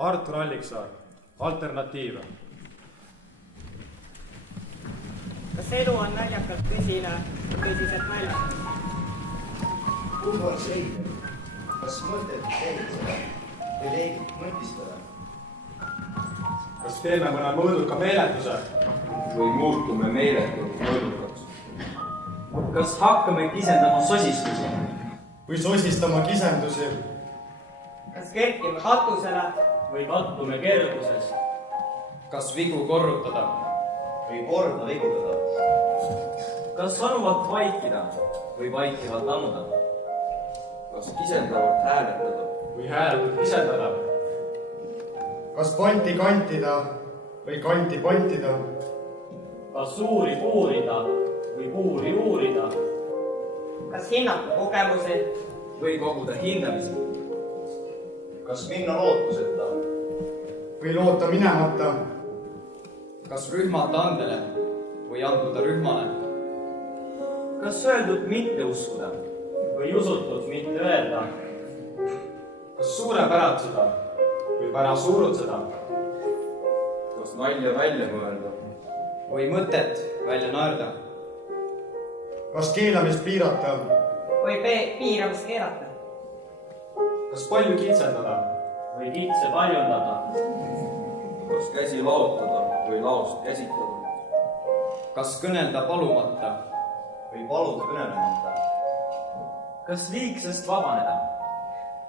Artur Alliksaar, Alternatiiv. Kas elu on naljakalt tõsine, tõsiselt naljakas? Kumb on selge? Kas mõtet teeliseda või leegib mõtistada? Kas teeme mõne mõõduka meeletuse? Või muutume meeletult mõõdukaks? Kas hakkame kisendama sosistusi? Või sosistama kisendusi? Kas kerkime katusele? Või kattume kerguses? Kas vigu korrutada? Või korda vigudada? Kas sanuvalt vaikida? Või vaikivalt anda? Kas kisendavalt hääletada? Või hääletult kisendada? Kas ponti kantida või kanti pontida? Kas suuri puurida? Või puuri uurida? Kas hinnata kogemusi? Või koguda hindamisi? Kas minna lootuseta? Või loota minemata? Kas rühmata andele või anduda rühmale? Kas öeldud mitte uskuda? Või usutult mitte öelda? Kas suure päratseda või pära suurutseda? Kas nalja välja mõelda? Või mõtet välja naerda? Kas keelamist piirata? Või piiramist keerata? Kas palju kitsendada? Või kitse paljundada? Kas käsi laotada või laost käsitada? Kas kõnelda palumata? Või paluda kõnelemata? Kas liigsest vabaneda?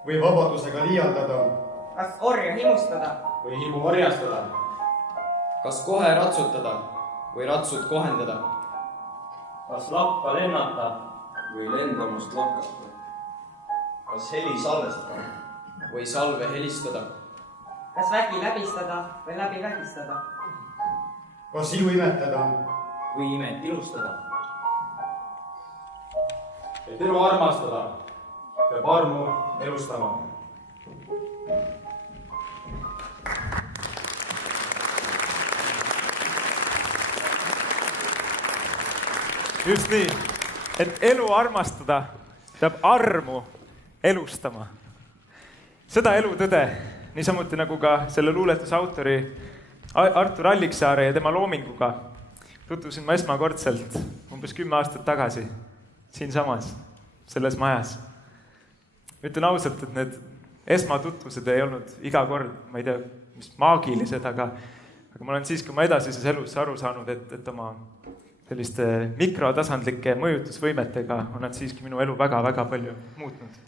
Või vabadusega liialdada? Kas orja himustada? Või himu orjastada? Kas kohe ratsutada või ratsut kohendada? Kas lakka lennata? Või lendamast lakata? Kas heli salvestada? Või salve helistada? Kas vägi läbistada või läbi vägistada? Kas ilu imetleda? Või imet ilustada? Et elu armastada, peab armu elustama. Just nii, et elu armastada peab armu elustama. Seda elutõde, niisamuti nagu ka selle luuletuse autori Artur Alliksaare ja tema loominguga tutvusin ma esmakordselt umbes 10 aastat tagasi siinsamas, selles majas. Ütlen ausalt, et need esmatutvused ei olnud iga kord, ma ei tea, mis maagilised, aga ma olen siiski oma edasises elus aru saanud, et oma selliste mikrotasandlike mõjutusvõimetega on nad siiski minu elu väga-väga palju muutnud.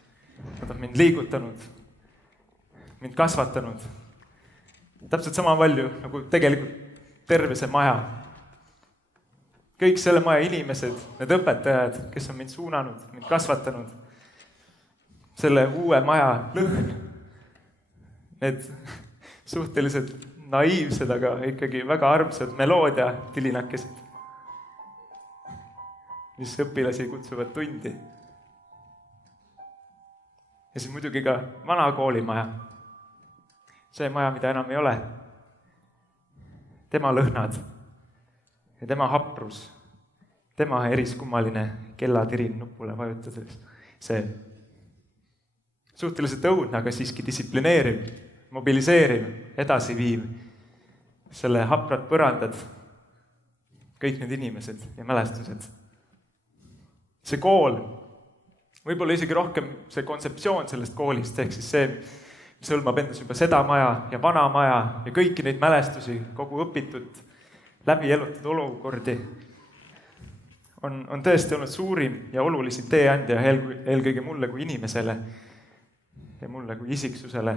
Nad on mind liigutanud, mind kasvatanud. Täpselt sama palju nagu tegelikult terve see maja. Kõik selle maja inimesed, need õpetajad, kes on mind suunanud, mind kasvatanud. Selle uue maja lõhn. Need suhteliselt naiivsed, aga ikkagi väga armsad meloodia tilinakesed, mis õpilasi kutsuvad tundi. Ja siis muidugi ka vana koolimaja. See maja, mida enam ei ole. Tema lõhnad ja tema haprus. Tema eriskummaline kellatirin nupule vajutades. See suhteliselt õudne, aga siiski distsiplineeriv, mobiliseeriv, edasiviiv. Selle haprad põrandad, kõik need inimesed ja mälestused. See kool, võib-olla isegi rohkem see kontseptsioon sellest koolist, ehk siis see, mis hõlmab endas juba seda maja ja vana maja ja kõiki neid mälestusi, kogu õpitud, läbi elutud olukordi, on tõesti olnud suurim ja olulisim teeandja eelkõige mulle kui inimesele ja mulle kui isiksusele.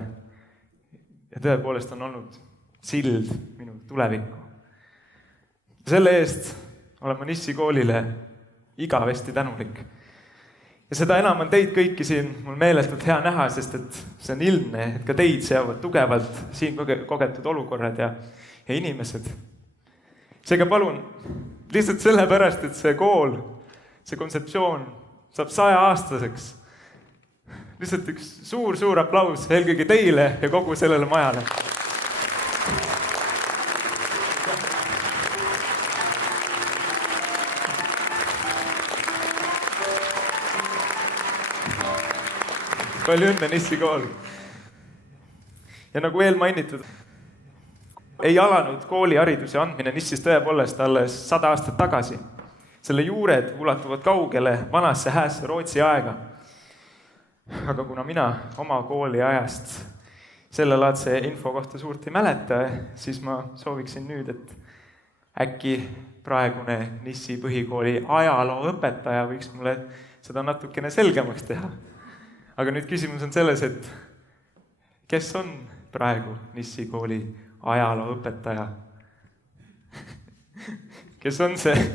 Ja tõepoolest on olnud sild minu tulevikku. Selle eest olen ma Nissi koolile igavesti tänulik. Ja seda enam on teid kõiki siin mul meeletult hea näha, sest et see on ilmne, et ka teid seavad tugevalt siin kogetud olukorrad ja inimesed. Seega palun, lihtsalt sellepärast, et see kool, see kontseptsioon saab 100-aastaseks. Lihtsalt üks suur aplaus eelkõige teile ja kogu sellele majale. Palju õnne, Nissi kool! ja nagu eelmainitud, ei alanud koolihariduse andmine Nissis tõepoolest alles 100 aastat tagasi. Selle juured ulatuvad kaugele vanasse häässe Rootsi aega. Aga kuna mina oma kooli ajast sellelaadse info kohta suurt ei mäleta, siis ma sooviksin nüüd, et äkki praegune Nissi põhikooli ajalooõpetaja võiks mulle seda natukene selgemaks teha. Aga nüüd küsimus on selles, et kes on praegu Nissi kooli ajalooõpetaja? Kes on see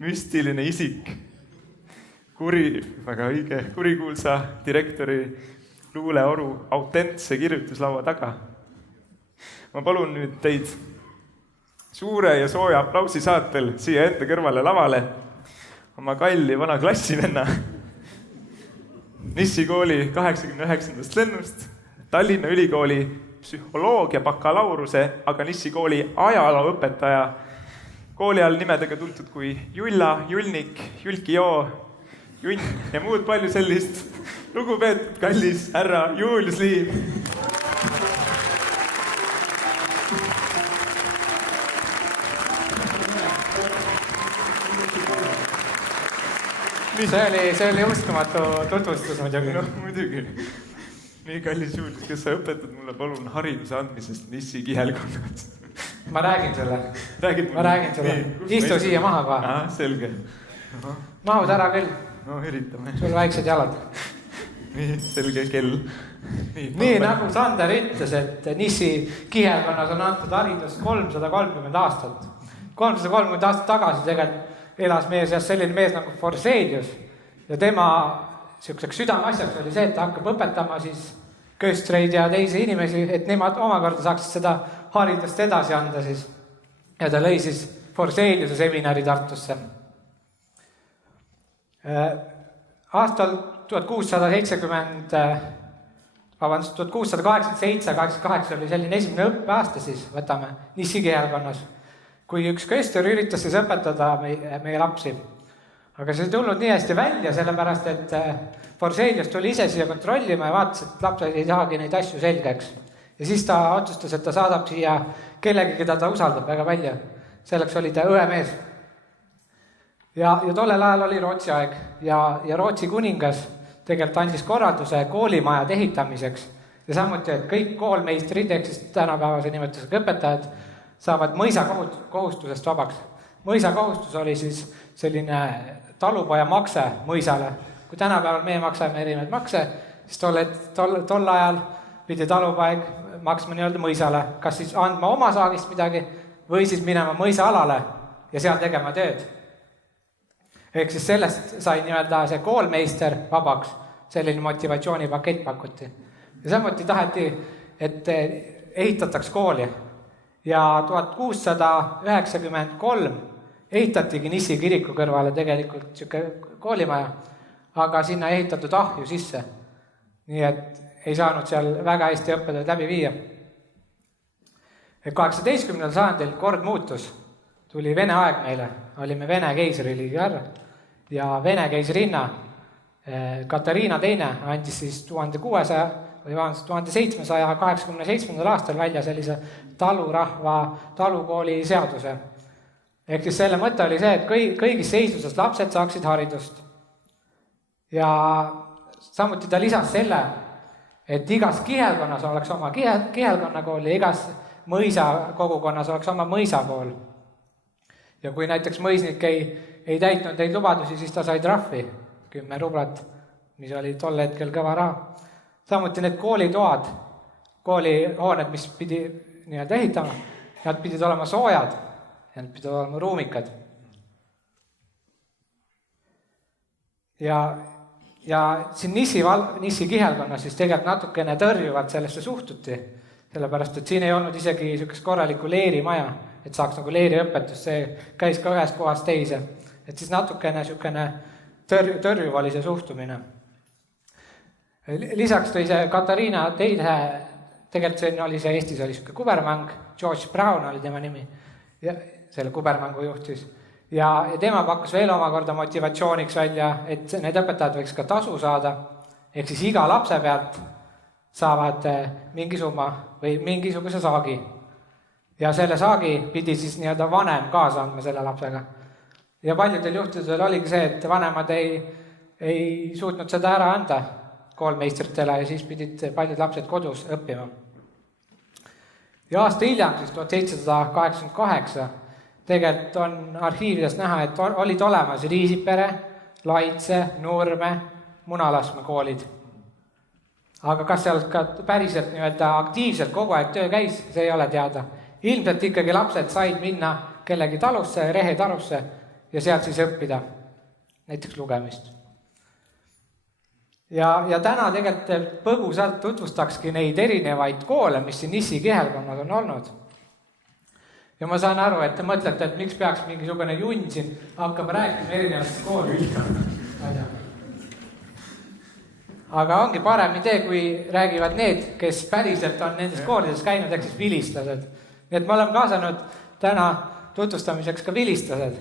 müstiline isik? Väga õige, kurikuulsa direktori luuleoru autentse kirjutuslaua taga. Ma palun nüüd teid suure ja sooja aplausi saatel siia enda kõrvale lavale oma kalli vana klassivenna Nissi kooli 89. lennust, Tallinna Ülikooli psühholoogia bakalaureuse, aga Nissi kooli ajalooõpetaja, kooli all nimedega tuntud kui Julla, Julnik, Julkijoo, Junn ja muud palju sellist. Lugupeetud kallis härra Julius Liiv. See oli uskumatu tutvustus muidugi. No muidugi. Nii kallis Julius, kes sa õpetad mulle palun hariduse andmisest Nissi kihelkonnad. Ma räägin sulle. Ma räägin sulle. Istu siia maha ka. Selge. Mahud ära küll. No üritame. Sul väiksed jalad. Nii, selge kell. Nii nagu Sander ütles, et Nissi kihelkonnas on antud haridus 330 aastat. 330 aastat tagasi tegelikult elas meie seas selline mees nagu Forselius ja tema sihukeseks südameasjaks oli see, et ta hakkab õpetama siis köstreid ja teisi inimesi, et nemad omakorda saaksid seda haridust edasi anda siis. Ja ta lõi siis Forseliuse seminari Tartusse. Aastal 1687-88 oli selline esimene õppeaasta siis, võtame Nissi kihelkonnas, kui üks köster üritas siis õpetada meie lapsi. Aga see ei tulnud nii hästi välja, sellepärast et Forselius tuli ise siia kontrollima ja vaatas, et lapsed ei tahagi neid asju selgeks. Ja siis ta otsustas, et ta saadab siia kellegi, keda ta usaldab väga palju. Selleks oli ta õemees. Ja tollel ajal oli Rootsi aeg ja Rootsi kuningas tegelikult andis korralduse koolimajade ehitamiseks. Ja samuti, et kõik koolmeistrid, ehk siis tänapäevase nimetusega õpetajad, saavad mõisakohustusest vabaks. Mõisakohustus oli siis selline talupoja makse mõisale. Kui tänapäeval meie maksame erinevaid makse, siis tol ajal pidi talupoeg maksma nii-öelda mõisale. Kas siis andma oma saagist midagi või siis minema mõisaalale ja seal tegema tööd. Ehk siis sellest sai nii-öelda see koolmeister vabaks. Selline motivatsioonipakett pakuti. Ja samuti taheti, et ehitataks kooli. Ja 1693 ehitatigi Nissi kiriku kõrvale tegelikult siuke koolimaja, aga sinna ehitatud ahju sisse. Nii et ei saanud seal väga hästi õppetööd läbi viia. 18. sajandil kord muutus, tuli Vene aeg meile, olime Vene keisriliigi ära ja Vene keisrinna Katariina II andis siis 1787. aastal välja sellise talurahva talukooli seaduse. Ehk siis selle mõte oli see, et kõigis seisuses lapsed saaksid haridust. Ja samuti ta lisas selle, et igas kihelkonnas oleks oma kihelkonnakool ja igas mõisa kogukonnas oleks oma mõisakool. Ja kui näiteks mõisnik ei täitnud neid lubadusi, siis ta sai trahvi 10 rublat, mis oli tol hetkel kõva raha. Samuti need koolitoad, koolihooned, mis pidi nii-öelda ehitama, nad pidid olema soojad ja nad pidid olema ruumikad. Ja siin Nissi kihelkonnas siis tegelikult natukene tõrjuvad sellesse suhtuti, sellepärast et siin ei olnud isegi niisugust korralikku leerimaja, et saaks nagu leeriõpetus, see käis ka ühest kohast teise. Et siis natukene niisugune tõrjuv oli see suhtumine. Lisaks tõi see Katariina II, tegelikult see oli see Eestis oli niisugune kubermäng, George Brown oli tema nimi, ja selle kubermängu juhtis. Ja tema pakkus veel omakorda motivatsiooniks välja, et need õpetajad võiks ka tasu saada, ehk siis iga lapse pealt saavad mingi summa või mingisuguse saagi. Ja selle saagi pidi siis nii-öelda vanem kaasa andma selle lapsega. Ja paljudel juhtudel oligi see, et vanemad ei suutnud seda ära anda koolmeistritele ja siis pidid paljud lapsed kodus õppima. Ja aasta hiljem, siis 1788, tegelikult on arhiividest näha, et olid olemas Riisipere, Laitse, Nurme, Munalasme koolid. Aga kas seal ka päriselt nii-öelda aktiivselt kogu aeg töö käis, see ei ole teada. Ilmselt ikkagi lapsed said minna kellegi talusse, Rehe talusse ja sealt siis õppida, näiteks lugemist. Ja täna tegelikult põgusalt tutvustakski neid erinevaid koole, mis siin Nissi kihelkonnad on olnud. Ja ma saan aru, et te mõtlete, et miks peaks mingisugune junn siin hakkama rääkima erinevatest koolidest. Aga ongi parem idee, kui räägivad need, kes päriselt on nendes koolides käinud, ehk siis vilistlased. Nii et me oleme kaasanud täna tutvustamiseks ka vilistlased.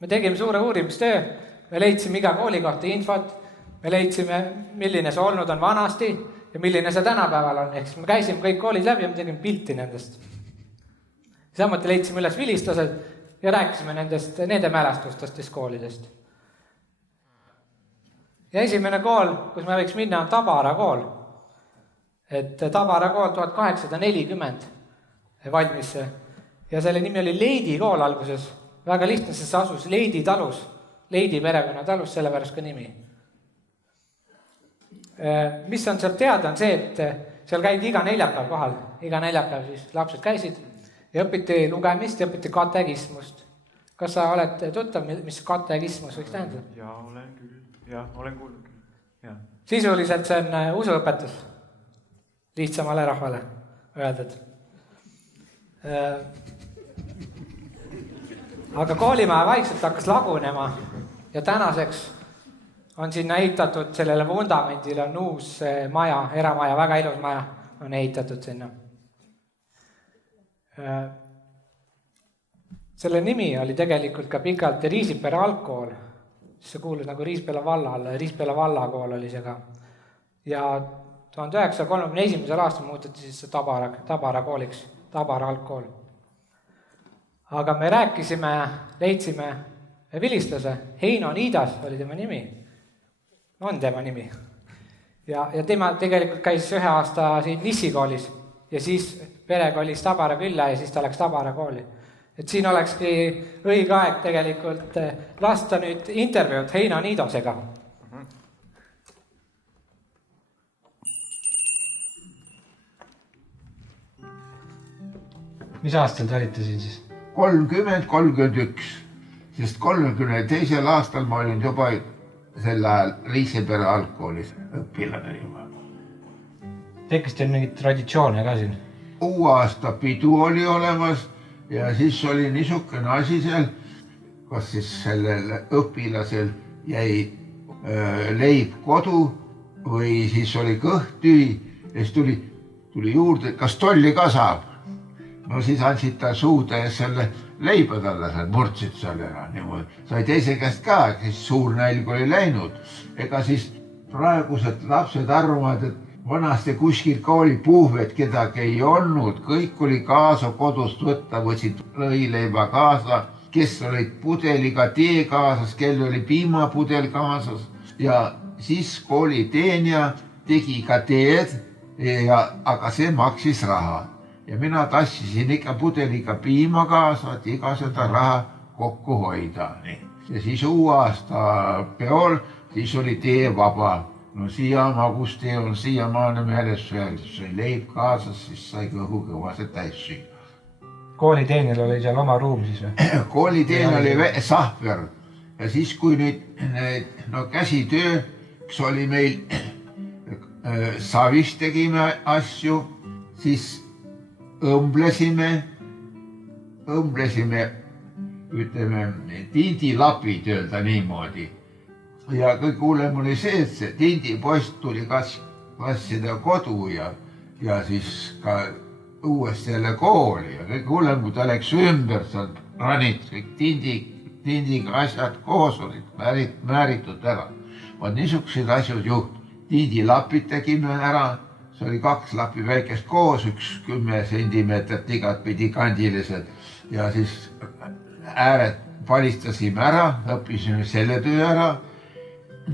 Me tegime suure uurimistöö, me leidsime iga kooli kohta infot, me leidsime, milline see olnud on vanasti ja milline see tänapäeval on. Ehk siis me käisime kõik koolid läbi ja me tegime pilti nendest. Samuti leidsime üles vilistlased ja rääkisime nende mälestustest koolidest. Ja esimene kool, kus me võiks minna, on Tabara kool. Et Tabara kool 1840 valmis. Ja selle nimi oli Leidi kool alguses. Väga lihtne, sest see asus Leidi talus. Leidi perekonna talus, selle pärast ka nimi. Mis on seal teada, on see, et seal käidi iga neljapäev kohal. Iga neljapäev siis lapsed käisid ja õpiti lugemist ja õpiti katekismust. Kas sa oled tuttav, mis katekismus võiks tähendada? Ja, olen küll. Ja, olen kuulnud küll. Ja. Sisuliselt see on usuõpetus. Lihtsamale rahvale öeldud. Aga koolimaja vaikselt hakkas lagunema ja tänaseks on sinna ehitatud, sellele vundamendile on uus maja, eramaja, väga ilus maja on ehitatud sinna. Selle nimi oli tegelikult ka pikalt Riisipere algkool, see kuulus nagu Riispela valla alla, Riispela vallakool oli see ka. Ja 1931. aastal muutati siis see Tabara kooliks, Tabara algkool. Aga me rääkisime, leidsime vilistlase, Heino Niidas oli tema nimi, on tema nimi. Ja tema tegelikult käis 1 aasta siin Nissi koolis ja siis pere kolis Tabara külla ja siis ta läks Tabara kooli. Et siin olekski õige aeg tegelikult lasta nüüd intervjuud Heino Niidosega. Mis aastal te olite siin siis? 30-31, sest 32. aastal ma olin juba sel ajal Riisipere algkoolis õpilane juba. Tekkis teil mingit traditsioone ka siin? Uue aasta pidu oli olemas ja siis oli niisugune asi seal, kas siis sellel õpilasel jäi leib kodu või siis oli kõht tühi ja siis tuli juurde, kas tolli ka saab. No siis andsid ta suutäis selle leiba talle, murdsid seal ära niimoodi. Sai teise käest ka, siis suur nälg oli läinud. Ega siis praegused lapsed arvavad, et vanasti kuskil ka oli puhvet, kedagi ei olnud. Kõik oli kaasa kodust võtta, võtsid lõileiba kaasa, kes olid pudeliga tee kaasas, kel oli piimapudel kaasas. Ja siis kooli teenija tegi ka teed, aga see maksis raha. Ja mina tassisin ikka pudeliga piima kaasa, et iga seda raha kokku hoida. Ja siis uue aasta peol, siis oli tee vaba. No siia magustee on siiamaani meeles veel, siis oli leib kaasas, siis sai kõhu kõvasti täis süüa. Kooliteenil oli seal oma ruum siis või? Kooliteenil oli sahver. Ja siis kui nüüd käsitöö, kes oli meil savis tegime asju, siis õmblesime, ütleme, tindilapid öelda niimoodi. Ja kõik hullem oli see, et see tindipost tuli klassida kodu ja siis ka uuesti jälle kooli. Ja kõik hullem, kui ta läks ümber, seal ranid kõik tindiga asjad koos olid määritud ära. Vaat niisugused asjad juhtud. Tindilapid tegime ära, see oli 2 lapi väikest koos, 10 sentimeetrit igatpidi kandilised ja siis ääred palistasime ära, õppisime selle töö ära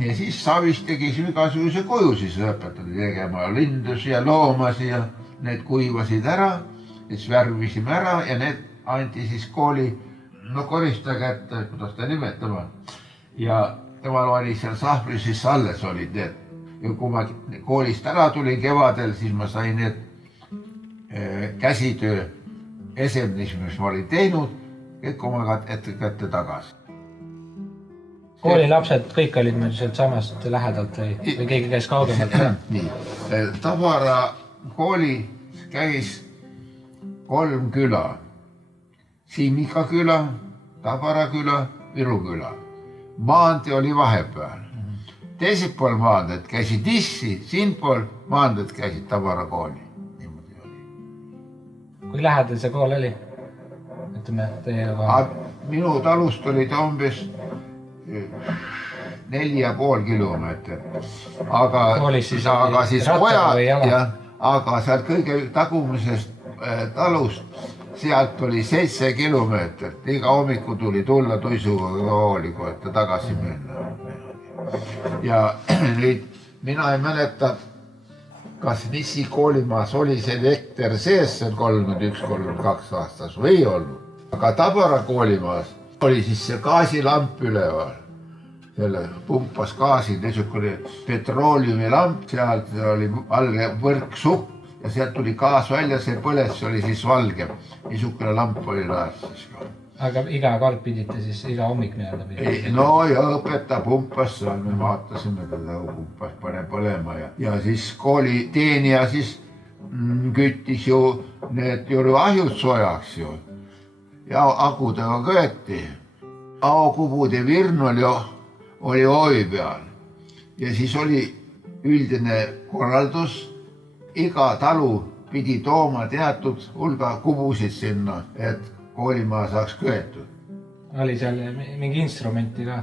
ja siis savist tegisime igasuguse kuju, siis õpetati tegema lindusi ja loomasi ja need kuivasid ära, siis värvisime ära ja need anti siis kooli koristaja kätte, kuidas ta nimetama. Ja temal oli seal sahvris, siis alles olid need. Ja kui ma koolist ära tulin kevadel, siis ma sain need käsitöö esemnis, mis ma olin teinud, kõik oma kätte tagasi. Koolilapsed kõik olid meil sealt samast lähedalt või keegi käis kaugemalt? Nii. Tabara kooli käis 3 küla. Siimika küla, Tabara küla, Viru küla. Maantee oli vahepeal. Teiselt pool maanteed käisid Nissi, siinpool maanteed käisid Tabara kooli. Niimoodi oli. Kui lähedal see kool oli? Ütleme, teiega... Minu talust oli ta umbes 4,5 kilomeetrit. Aga siis poja, aga sealt kõige tagumisest talust, sealt oli 7 kilomeetrit. Iga hommiku tuli tulla tuisuga kooli, kui ette tagasi minna. Ja nüüd mina ei mäleta, kas Nissi koolimaas oli see elekter sees seal 31-32 aastas või ei olnud. Aga Tabara koolimaas oli siis see gaasilamp üleval. Selle pumpas gaasi, niisugune petrooliumilamp, sealt oli valge võrksukk ja sealt tuli gaas välja, see põles, see oli siis valge. Niisugune lamp oli laes siis ka. Aga iga kord pidite siis, iga hommik nii-öelda pidite? No ja õpeta pumpas, me vaatasime teda pumpas, pane põlema ja siis kooli teenija siis küttis ju need ahjud soojaks ju ja akudega köeti. Aokubude virn oli ovi peal ja siis oli üldine korraldus, iga talu pidi tooma teatud hulga kubusid sinna, et koolimaa saaks köetud. Oli seal mingi instrumenti ka?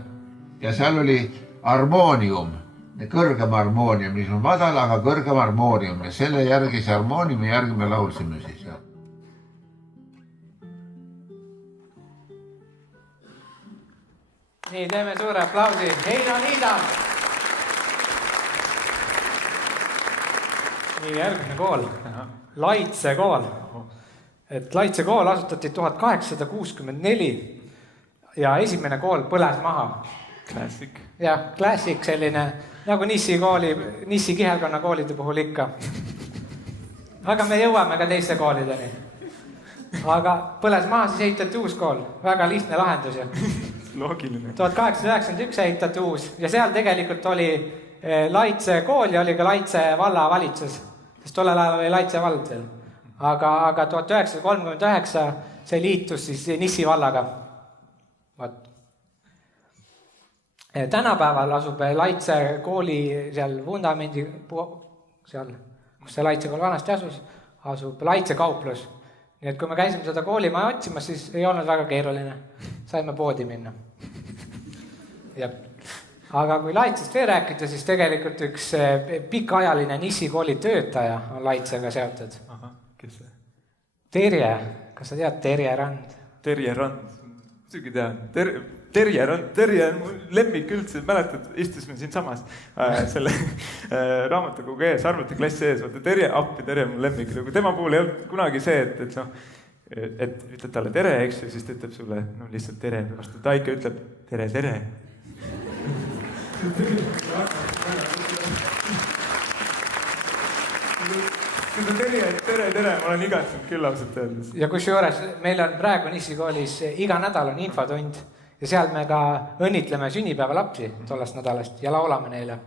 Ja seal oli harmoonium, kõrgem harmoonium, mis on madal, aga kõrgem harmoonium ja selle järgi see harmooniumi järgi me laulsime siis. Nii, teeme suure aplausi. Heino Niida! Nii, järgmine kool. Laitse kool. Et Laitse kool asutati 1864 ja esimene kool põles maha. Classic. Ja, klassik selline, nagu Nissi kihelkonna koolide puhul ikka. Aga me jõuame ka teiste koolideni. Aga põles maha, siis ehitati uus kool. Väga lihtne lahendus ju. Loogiline. 1891 ehitati uus ja seal tegelikult oli Laitse kool ja oli ka Laitse valla valitsus. Sest tollel ajal oli Laitse vald seal. Aga 1939 see liitus siis Nissi vallaga. Tänapäeval asub Laitse kooli seal vundamendi, seal, kus see Laitse kool vanasti asub Laitse kauplus. Nii et kui me käisime seda koolimaja otsimas, siis ei olnud väga keeruline. Saime poodi minna. Aga kui Laitsest veel rääkida, siis tegelikult üks pikaajaline Nissi kooli töötaja on Laitsega seotud. Aha, kes see? Terje. Kas sa tead Terje Rand? Terje Rand. Muidugi tean. Terje Rand. Terje on mu lemmik üldse. Mäletad, istusime siin samas selle raamatukogu ees, arvuti klassi ees. Vaata, Terje on mu lemmik. Tema puhul ei olnud kunagi see, et ütled talle tere, eks, ja siis ta ütleb sulle lihtsalt tere. Vastu ta ikka ütleb tere. Tere, ma olen igatsenud küll ausalt öeldes. Ja kusjuures meil on praegu Nissi koolis iga nädal on infotund ja seal me ka õnnitleme sünnipäeva lapsi tollest nädalast ja laulame neile.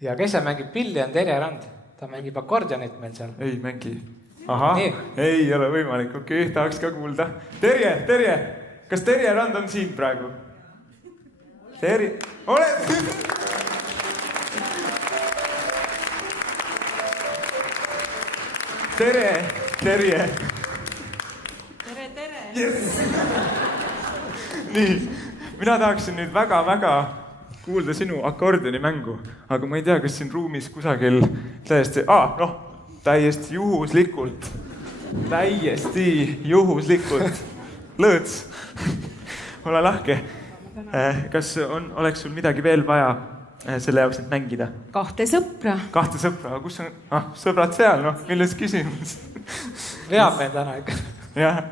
Ja kes see mängib pilli on Terje Rand. Ta mängib akordionit meil seal. Ei mängi. Aha, ei ole võimalik. Okei, tahaks ka kuulda. Terje, kas Terje Rand on siin praegu? Terje, oled? Terje. Tere. Yes. Nii, mina tahaksin nüüd väga kuulda sinu akordioni mängu, aga ma ei tea, kas siin ruumis kusagil täiesti... täiesti juhuslikult. Lõõts, ole lahke. Kas oleks sul midagi veel vaja selle jaoks, et mängida? 2 sõpra. 2 sõpra, kus on? Sõbrad seal, milles küsimus? Veab meid täna ikka. Jah.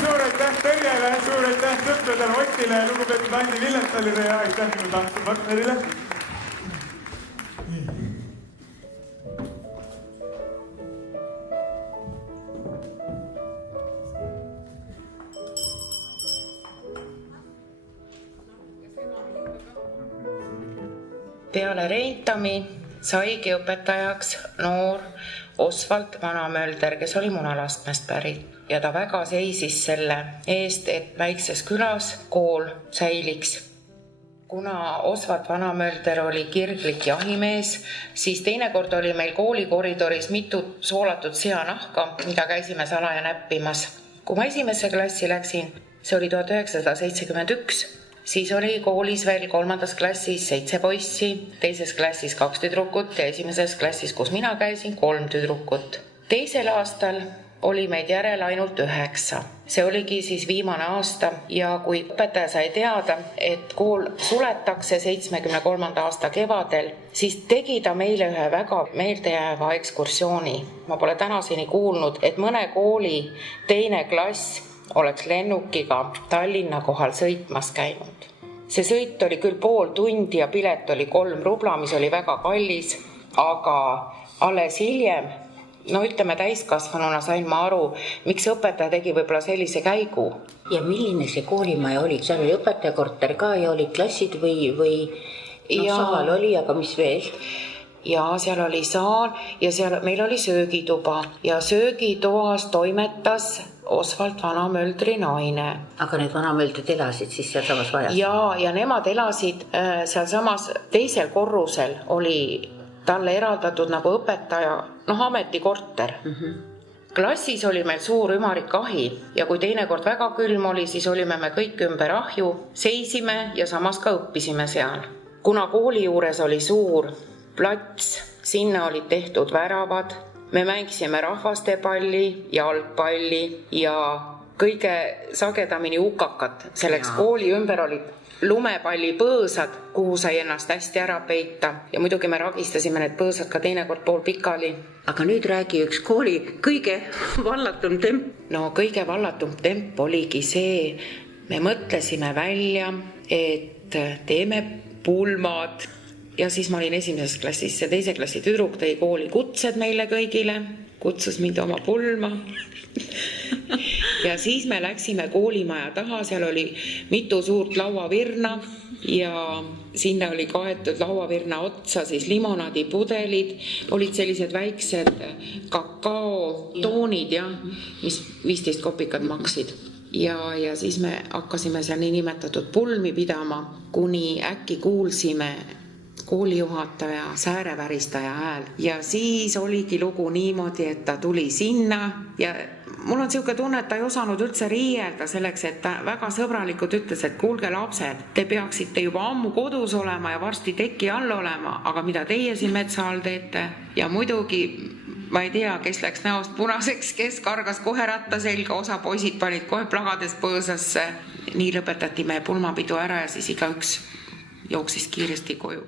Suur aitäh Tõrjele, suur aitäh sõpradele Otile, lugupeetud Andi Villentalile ja aitäh minu tantsupartnerile. Peale Reintami saigi õpetajaks noor Osvald Vanamölder, kes oli Munalastmest pärit. Ja ta väga seisis selle eest, et väikses külas kool säiliks. Kuna Osvald Vanamölder oli kirglik jahimees, siis teinekord oli meil koolikoridoris mitu soolatud seanahka, mida käisime salaja näppimas. Kui ma esimesse klassi läksin, see oli 1971, siis oli koolis veel 3. klassis 7 poissi, 2. klassis 2 tüdrukut ja 1. klassis, kus mina käisin, 3 tüdrukut. Teisel aastal oli meid järel ainult 9. See oligi siis viimane aasta ja kui õpetaja sai teada, et kool suletakse 73. aasta kevadel, siis tegi ta meile ühe väga meeldejääva ekskursiooni. Ma pole tänaseni kuulnud, et mõne kooli 2. klass oleks lennukiga Tallinna kohal sõitmas käinud. See sõit oli küll pool tundi ja pilet oli 3 rubla, mis oli väga kallis, aga alles hiljem, ütleme täiskasvanuna sain ma aru, miks õpetaja tegi võib-olla sellise käigu. Ja milline see koolimaja oli? Seal oli õpetajakorter ka ja olid klassid või saal oli, aga mis veel? Ja seal oli saal ja seal meil oli söögituba ja söögitoas toimetas Osvald Vanamöldri naine. Aga need Vanamöldrid elasid siis seal samas vajas? Ja nemad elasid seal samas teisel korrusel oli talle eraldatud nagu õpetaja, ametikorter. Klassis oli meil suur ümarik ahi ja kui teinekord väga külm oli, siis olime me kõik ümber ahju, seisime ja samas ka õppisime seal. Kuna kooli juures oli suur plats, sinna olid tehtud väravad, me mängisime rahvastepalli, jalgpalli ja kõige sagedamini ukakat. Selleks kooli ümber olid lumepallipõõsad, kuhu sai ennast hästi ära peita ja muidugi me ragistasime need põõsad ka teinekord pool pikali. Aga nüüd räägi üks kooli kõige vallatum temp. Kõige vallatum temp oligi see, me mõtlesime välja, et teeme pulmad ja siis ma olin 1. klassis ja 2. klassi tüdruk tõi kooli kutsed meile kõigile, kutsus mind oma pulma. Ja siis me läksime koolimaja taha, seal oli mitu suurt lauavirna ja sinna oli kaetud lauavirna otsa siis limonaadipudelid, olid sellised väiksed kakao toonid, mis 15 kopikat maksid. ja siis me hakkasime seal niinimetatud pulmi pidama, kuni äkki kuulsime koolijuhataja sääreväristaja hääl. Ja siis oligi lugu niimoodi, et ta tuli sinna ja mul on niisugune tunne, et ta ei osanud üldse riielda selleks, et ta väga sõbralikult ütles, et kuulge lapsed, te peaksite juba ammu kodus olema ja varsti teki all olema, aga mida teie siin metsa all teete? Ja muidugi ma ei tea, kes läks näost punaseks, kes kargas kohe ratta selga, osa poisid panid kohe plagades põõsasse. Nii lõpetati meie pulmapidu ära ja siis igaüks jooksis kiiresti koju.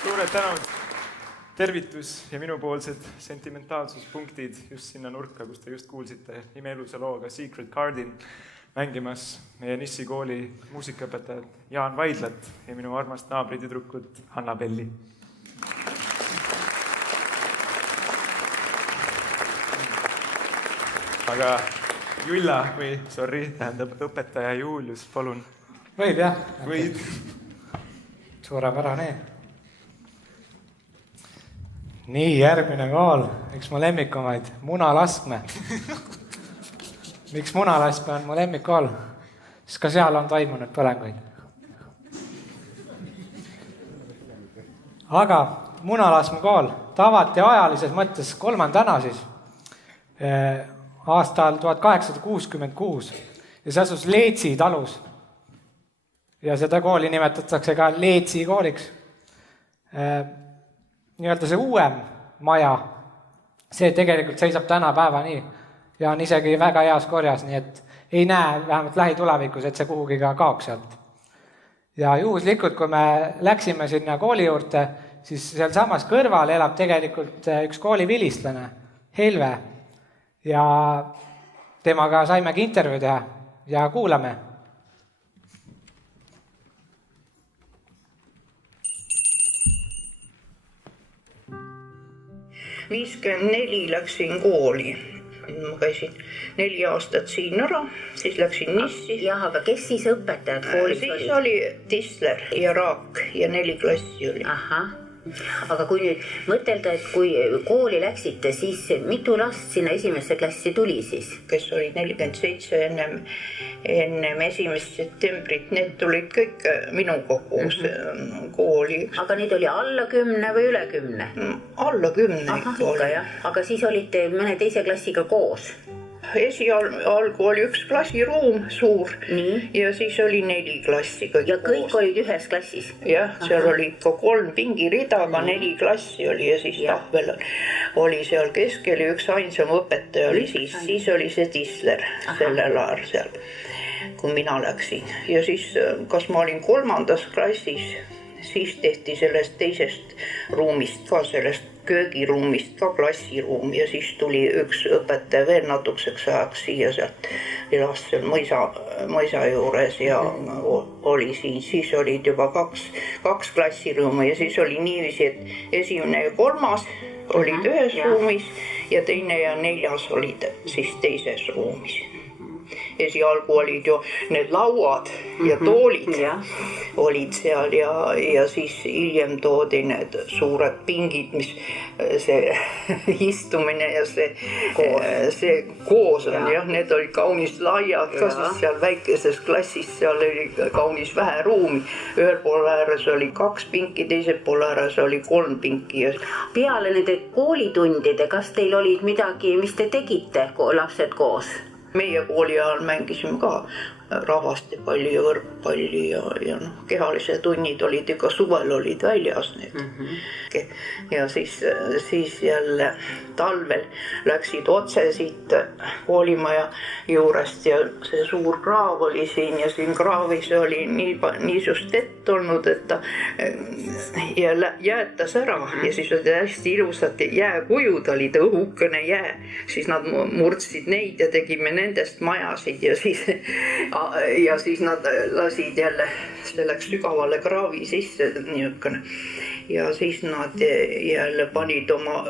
Suured tänud, tervitus ja minupoolsed sentimentaalsuspunktid just sinna nurka, kus te just kuulsite imeelusa looga Secret Cardin mängimas meie Nissi kooli muusikaõpetajad Jaan Vaidlat ja minu armast naabritüdrukut Hanna Belli. Aga Julla või tähendab õpetaja Julius, palun. Võib jah? Võid. Suurepärane. Nii, järgmine kool, üks mu lemmikumaid, Munalaskme. Miks Munalaskme on mu lemmikkool? Sest ka seal on toimunud põlenguid. Aga Munalaskme kool tavati ajalises mõttes kolmandana siis aastal 1866 ja see asus Leetsi talus. Ja seda kooli nimetatakse ka Leetsi kooliks. Nii-öelda see uuem maja, see tegelikult seisab tänapäeva nii ja on isegi väga heas korjas, nii et ei näe vähemalt lähitulevikus, et see kuhugi ka kaoks sealt. Ja juhuslikult, kui me läksime sinna kooli juurde, siis sealsamas kõrval elab tegelikult üks koolivilistlane, Helve. Ja temaga saimegi intervjuu teha ja kuulame. läksin kooli. Ma käisin 4 aastat siin ära, siis läksin Nissi. Jah, aga kes siis õpetajad koolis olid? Siis oli Tisler ja Raak ja 4 klassi oli. Aha. Aga kui nüüd mõtelda, et kui kooli läksite, siis mitu last sinna esimesse klassi tuli siis? Kes oli 47 ennem 1. septembrit, need tulid kõik minuga koos kooli. Aga neid oli alla 10 või üle 10? Alla 10 ikka oli. Aga siis olite mõne teise klassiga koos? Esialgu oli 1 klassiruum suur. Nii. Ja siis oli 4 klassi kõik ja kõik koos. Olid ühes klassis? Jah, seal oli ikka 3 pingirida, aga 4 klassi oli ja siis tahvel oli seal keskel ja üks ainsam õpetaja oli siis oli see Tisler sellel ajal seal, kui mina läksin. Ja siis, kas ma olin 3. klassis, siis tehti sellest teisest ruumist ka, sellest köögiruumist ka klassiruum ja siis tuli üks õpetaja veel natukeseks ajaks siia sealt elas seal mõisa juures ja oli siis olid juba 2 klassiruumi ja siis oli niiviisi, et 1. ja 3. olid ühes ruumis ja 2. ja 4. olid siis teises ruumis. Esialgu olid ju need lauad ja toolid olid seal ja siis hiljem toodi need suured pingid, mis see istumine ja see koos on jah, need olid kaunis laiad ka siis seal väikeses klassis, seal oli kaunis vähe ruumi. Ühel pool ääres oli 2 pinki, teisel pool ääres oli 3 pinki. Peale nende koolitundide, kas teil olid midagi, mis te tegite lapsed koos? Meie kooli ajal mängisime ka rahvastepalli ja võrkpalli ja kehalised tunnid olid ikka suvel olid väljas need. Ja siis jälle talvel läksid otse siit koolimaja juurest ja see suur kraav oli siin ja siin kraavis oli niisust vett olnud, et ta jäätas ära ja siis olid hästi ilusad jääkujud, olid õhukene jää, siis nad murdsid neid ja tegime nendest majasid ja siis nad lasid jälle, see läks sügavale kraavi sisse niisugune ja siis nad jälle panid oma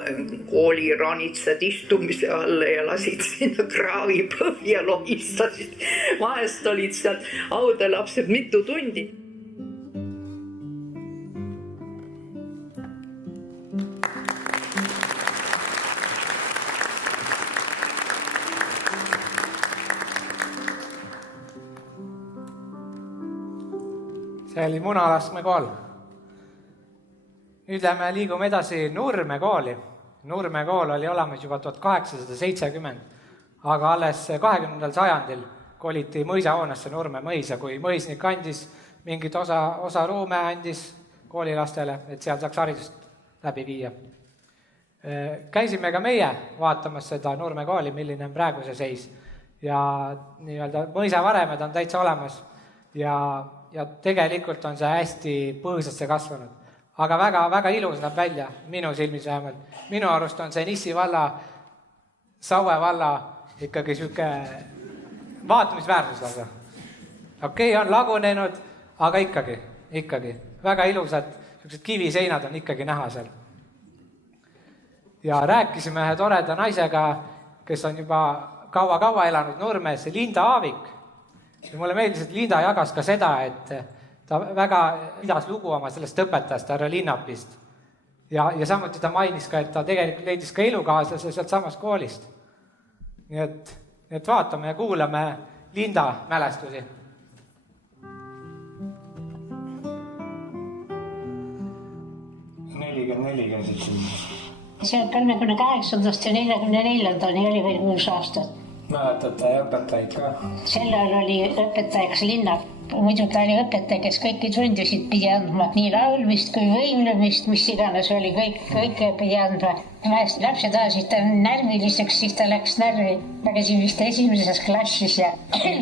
kooliranitsad istumise alla ja lasid sinna kraavi põhja lohistasid. Vahest olid seal audelapsed mitu tundi. See oli Munalaskme kool. Nüüd liigume edasi Nurme kooli. Nurme kool oli olemas juba 1870, aga alles 20. sajandil koliti mõisahoonesse Nurme mõisa, kui mõisnik andis mingit osa ruume andis koolilastele, et seal saaks haridust läbi viia. Käisime ka meie vaatamas seda Nurme kooli, milline on praegu see seis. Ja nii-öelda mõisavaremed on täitsa olemas ja tegelikult on see hästi põõsasse kasvanud. Aga väga ilus näeb välja, minu silmis vähemalt. Minu arust on see Nissi valla, Saue valla ikkagi siuke vaatamisväärsus lausa. Okei, on lagunenud, aga ikkagi. Väga ilusad kiviseinad on ikkagi näha seal. Ja rääkisime ühe toreda naisega, kes on juba kaua elanud Nurmes, Linda Aavik. Ja mulle meeldis, et Linda jagas ka seda, et ta väga pidas lugu oma sellest õpetajast, härra Linnapist. Ja samuti ta mainis ka, et ta tegelikult leidis ka elukaaslase sealt samast koolist. Nii et vaatame ja kuulame Linda mälestusi. See on 38. ja 44. oli veel 6 aastat. Mäletate õpetajaid ka? Sellel oli õpetajaks Linnap. Muidu ta oli õpetaja, kes kõiki tundisid pidi andma. Nii laulmist kui võimlemist, mis iganes oli, kõike pidi andma. Lapsed ajasid ta närviliseks, siis ta läks närvi. Ma käisin vist 1. klassis ja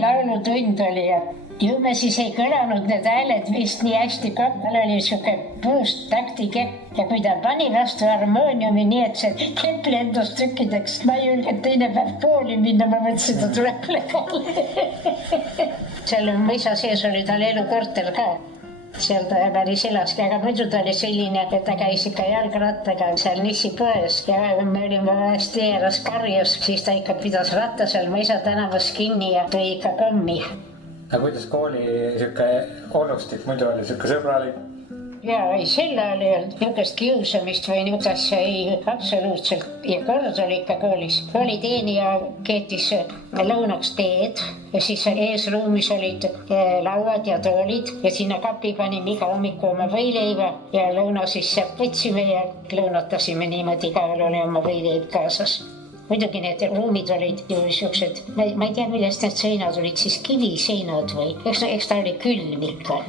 laulutund oli ja ju me siis ei kõlanud need hääled vist nii hästi kokku, tal oli siuke puust taktikepp ja kui ta pani vastu harmooniumi nii, et see kepp lendus tükkideks, ma ei julgenud teine päev kooli minna, ma mõtlesin, et ta tuleb legale. seal mõisa sees oli tal elukorter ka. seal ta päris elaski, aga muidu ta oli selline, et ta käis ikka jalgrattaga seal Nissipoes ja me olime vahest tee ääres karjus, siis ta ikka pidas ratta seal Mõisa tänavas kinni ja tõi ikka kommi. aga kuidas kooli siuke olustik muidu oli, siuke sõbralik? ja ei, sel ajal ei olnud niisugust kiusamist või niisugust asja, ei, absoluutselt. ja kord oli ikka koolis. kooliteenija keetis lõunaks teed ja siis eesruumis olid lauad ja toolid ja sinna kapi panime iga hommiku oma võileiva ja lõuna siis sealt võtsime ja lõunatasime niimoodi, igaühel oli oma võileib kaasas. muidugi need ruumid olid ju siuksed, ma ei tea, millest need seinad olid, siis kiviseinad või, eks ta oli külm ikka.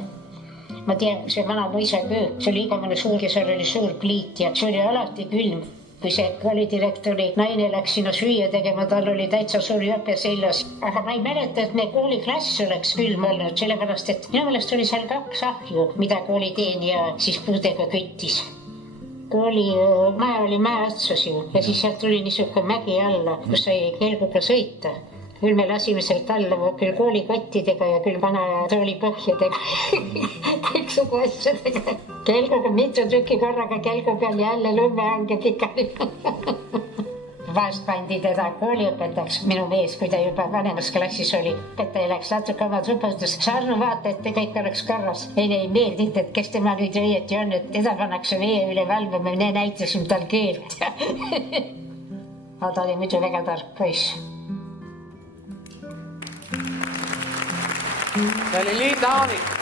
ma tean, see vana mõisaköök, see oli igavene suur ja seal oli suur pliit ja see oli alati külm. kui see koolidirektori naine läks sinna süüa tegema, tal oli täitsa suur jope seljas. aga ma ei mäleta, et meie kooliklass oleks külm olnud, sellepärast et minu meelest oli seal 2 ahju, mida kooliteenija siis puudega küttis. koolimaja oli mäe otsas ju ja siis sealt tuli niisugune mägi alla, kus sai kelguga sõita. küll me lasime sealt alla küll koolikottidega ja küll vana toolipõhjadega, kõiksugu asjadega. kelguga mitu tükki korraga kelgu peal jälle lumehanged ikka. vahest pandi teda kooliõpetajaks, minu mees, kui ta juba vanemas klassis oli. õpetaja läks natuke oma tupastus, Sarnu vaata, et kõik oleks korras. Meile ei meeldinud, et kes tema nüüd õieti on, et teda pannakse vee üle valvama, me näitasime tal keelt. aga ta oli muidu väga tark poiss. see oli Liin Taavik.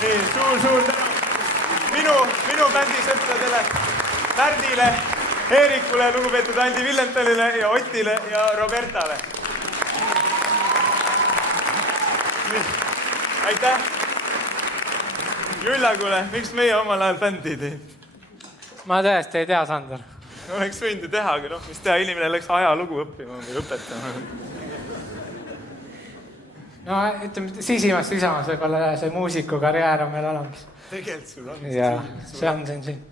nii, suur tänu minu bändi sõpradele, Märdile, Eerikule, lugupeetud Andi Villentalile ja Otile ja Robertale. Aitäh! Jullagule, miks meie omal ajal bändi teinud? Ma tõesti ei tea, Sander. Oleks võinud ju teha, aga mis teha, inimene läks ajalugu õppima või õpetama. No ütleme, sisimas võib-olla see muusikukarjäär on meil olemas. Tegelikult sul on. Ja see on siin.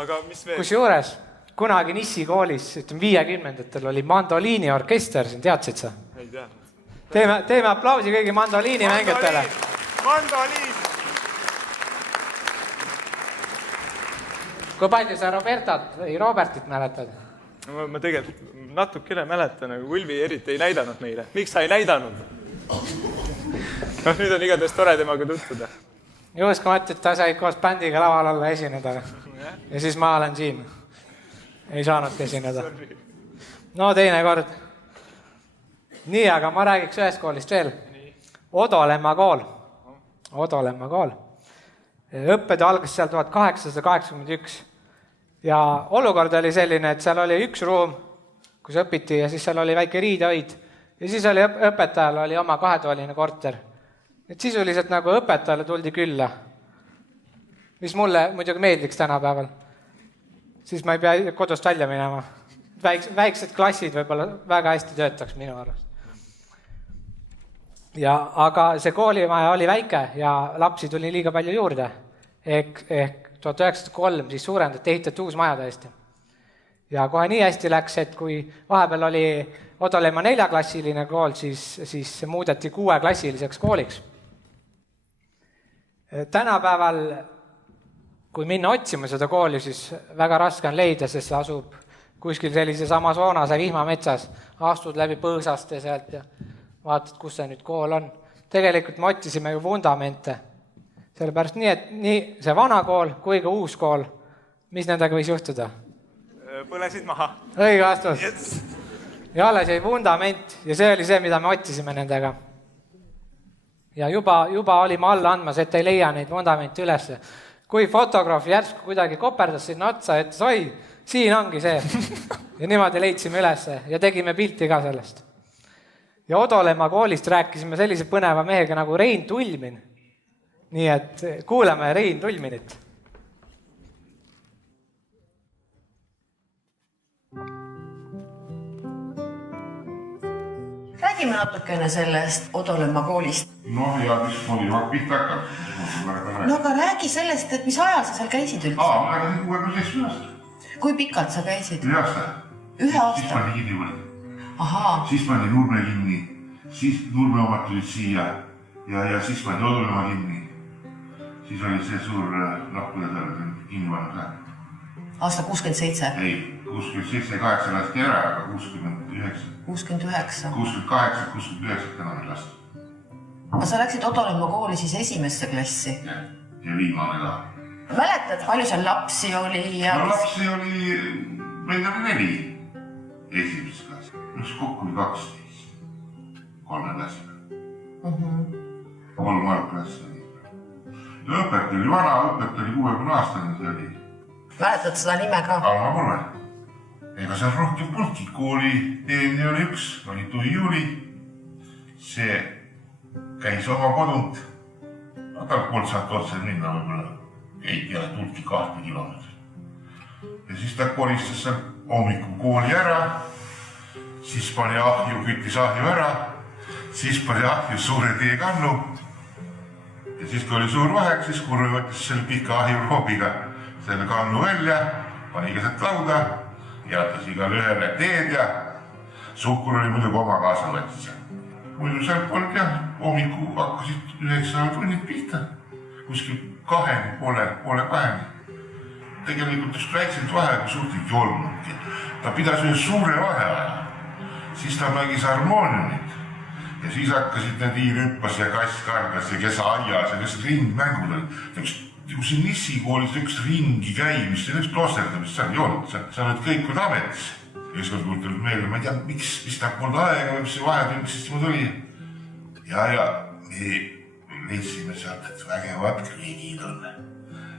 Aga mis veel? Kusjuures, kunagi Nissi koolis, ütleme 50-ndatel oli mandoliiniorkester, siin teadsid sa? Ei tea. Teeme aplausi kõigi mandoliinimängijatele. Mandoliin! Kui palju sa Robertit mäletad? Ma tegelikult natukene mäletan, aga Ulvi eriti ei näidanud meile. Miks sa ei näidanud? Nüüd on igatahes tore temaga tutvuda. Juuskamata, et ta sai koos bändiga laval alla esineda. Ja siis ma olen siin. Ei saanudki esineda. No teine kord. Nii, aga ma räägiks ühest koolist veel. Odolemma kool. Õppetöö algas seal 1881. Ja olukord oli selline, et seal oli üks ruum, kus õpiti ja siis seal oli väike riidehoid. Ja siis oli õpetajal oli oma 2-toaline korter. Et sisuliselt nagu õpetajale tuldi külla. Mis mulle muidugi meeldiks tänapäeval. Siis ma ei pea kodust välja minema. Väiksed klassid võib-olla väga hästi töötaks minu arvast. Aga see koolimaja oli väike ja lapsi tuli liiga palju juurde. Ehk 1903 siis suurendati, ehitati uus maja täiesti. Ja kohe nii hästi läks, et kui vahepeal oli Odolemma 4-klassiline kool, siis muudeti 6-klassiliseks kooliks. Tänapäeval, kui minna otsima seda kooli, siis väga raske on leida, sest see asub kuskil sellises Amazonase vihmametsas, astud läbi põõsaste sealt ja vaatad, kus see nüüd kool on. Tegelikult me otsisime ju vundamente. Sellepärast nii, et nii see vana kool kui ka uus kool, mis nendega võis juhtuda? Põlesid maha. Õige vastus. Yes. Ja alles jäi vundament ja see oli see, mida me otsisime nendega. Ja juba olime alla andmas, et ei leia neid vundamente ülesse. Kui fotograaf järsku kuidagi koperdas sinna otsa, et soi, siin ongi see. Ja niimoodi leidsime ülesse ja tegime pilti ka sellest. Ja Odolemma koolist rääkisime sellise põneva mehega nagu Rein Tulmin. Nii et kuuleme Rein Tulminit. Räägime natukene sellest Odolemma koolist. Ja mis oli pihta hakkab? No aga räägi sellest, et mis ajal sa seal käisid üldse? Ma käisin 67. Kui pikalt sa käisid? 1 aasta. 1 aasta? Siis ma kinni võlid. Ahaa. Siis ma Nurme kinni. Siis Nurme omad tulid siia. Ja siis ma Odolemma kinni. Siis oli see suur lappude seal kinni vannud läheb. Aasta 67? Ei, 67-8 lasti ära, aga 69. 69? 68, 69 täna meil lasti. Aga sa läksid Odolemma kooli siis esimesse klassi? Ja viimane ka. Mäletad, palju seal lapsi oli? No lapsi oli, meil oli 4 esimeses klassi. Üks kokku oli 12. 3 klassiga. 3 algklassi oli. Õpet oli vana, õpet oli 60 aastane, see oli. Mäletad seda nime ka? Alma Purve. Ega seal rohkem polnudki, kooli teenni oli üks, oli Tui Juuli. See käis oma kodunt. Tal polnud saanud otse minna, võib-olla ei tea, tulki 2 kilomeetrit. Ja siis ta koristas seal hommikul kooli ära, siis pani ahju, küttis ahju ära, siis pani ahju suure teekannu. Ja siis kui oli suur vahe, siis Kurve võttis selle pika ahjuroobiga selle kannu välja, pani keset lauda, jatas igale ühele teed ja suhkur oli muidugi oma kaasa võttis. Muidu seal polnud jah, hommiku hakkasid 9 tunnid pihta, kuskil 2, poole 2. Tegelikult üks väikselt vahe, kui suhtliki olnudki. Ta pidas ühe suure vaheaja, siis ta mängis harmooniumit. Ja siis hakkasid need hiirüppas ja kass kargas ja kes aias ja kes ringmängud olid. Kui siin Nissi koolis üks ringi käimist ja üks klosterdamist, seal ei olnud. Seal olid kõik olid ametis. Ja siis tulid meelde, ma ei tea, mis ta polnud aega või mis see vahetund siis ma tuli. Ja leidsime sealt, et vägevad kreegid on.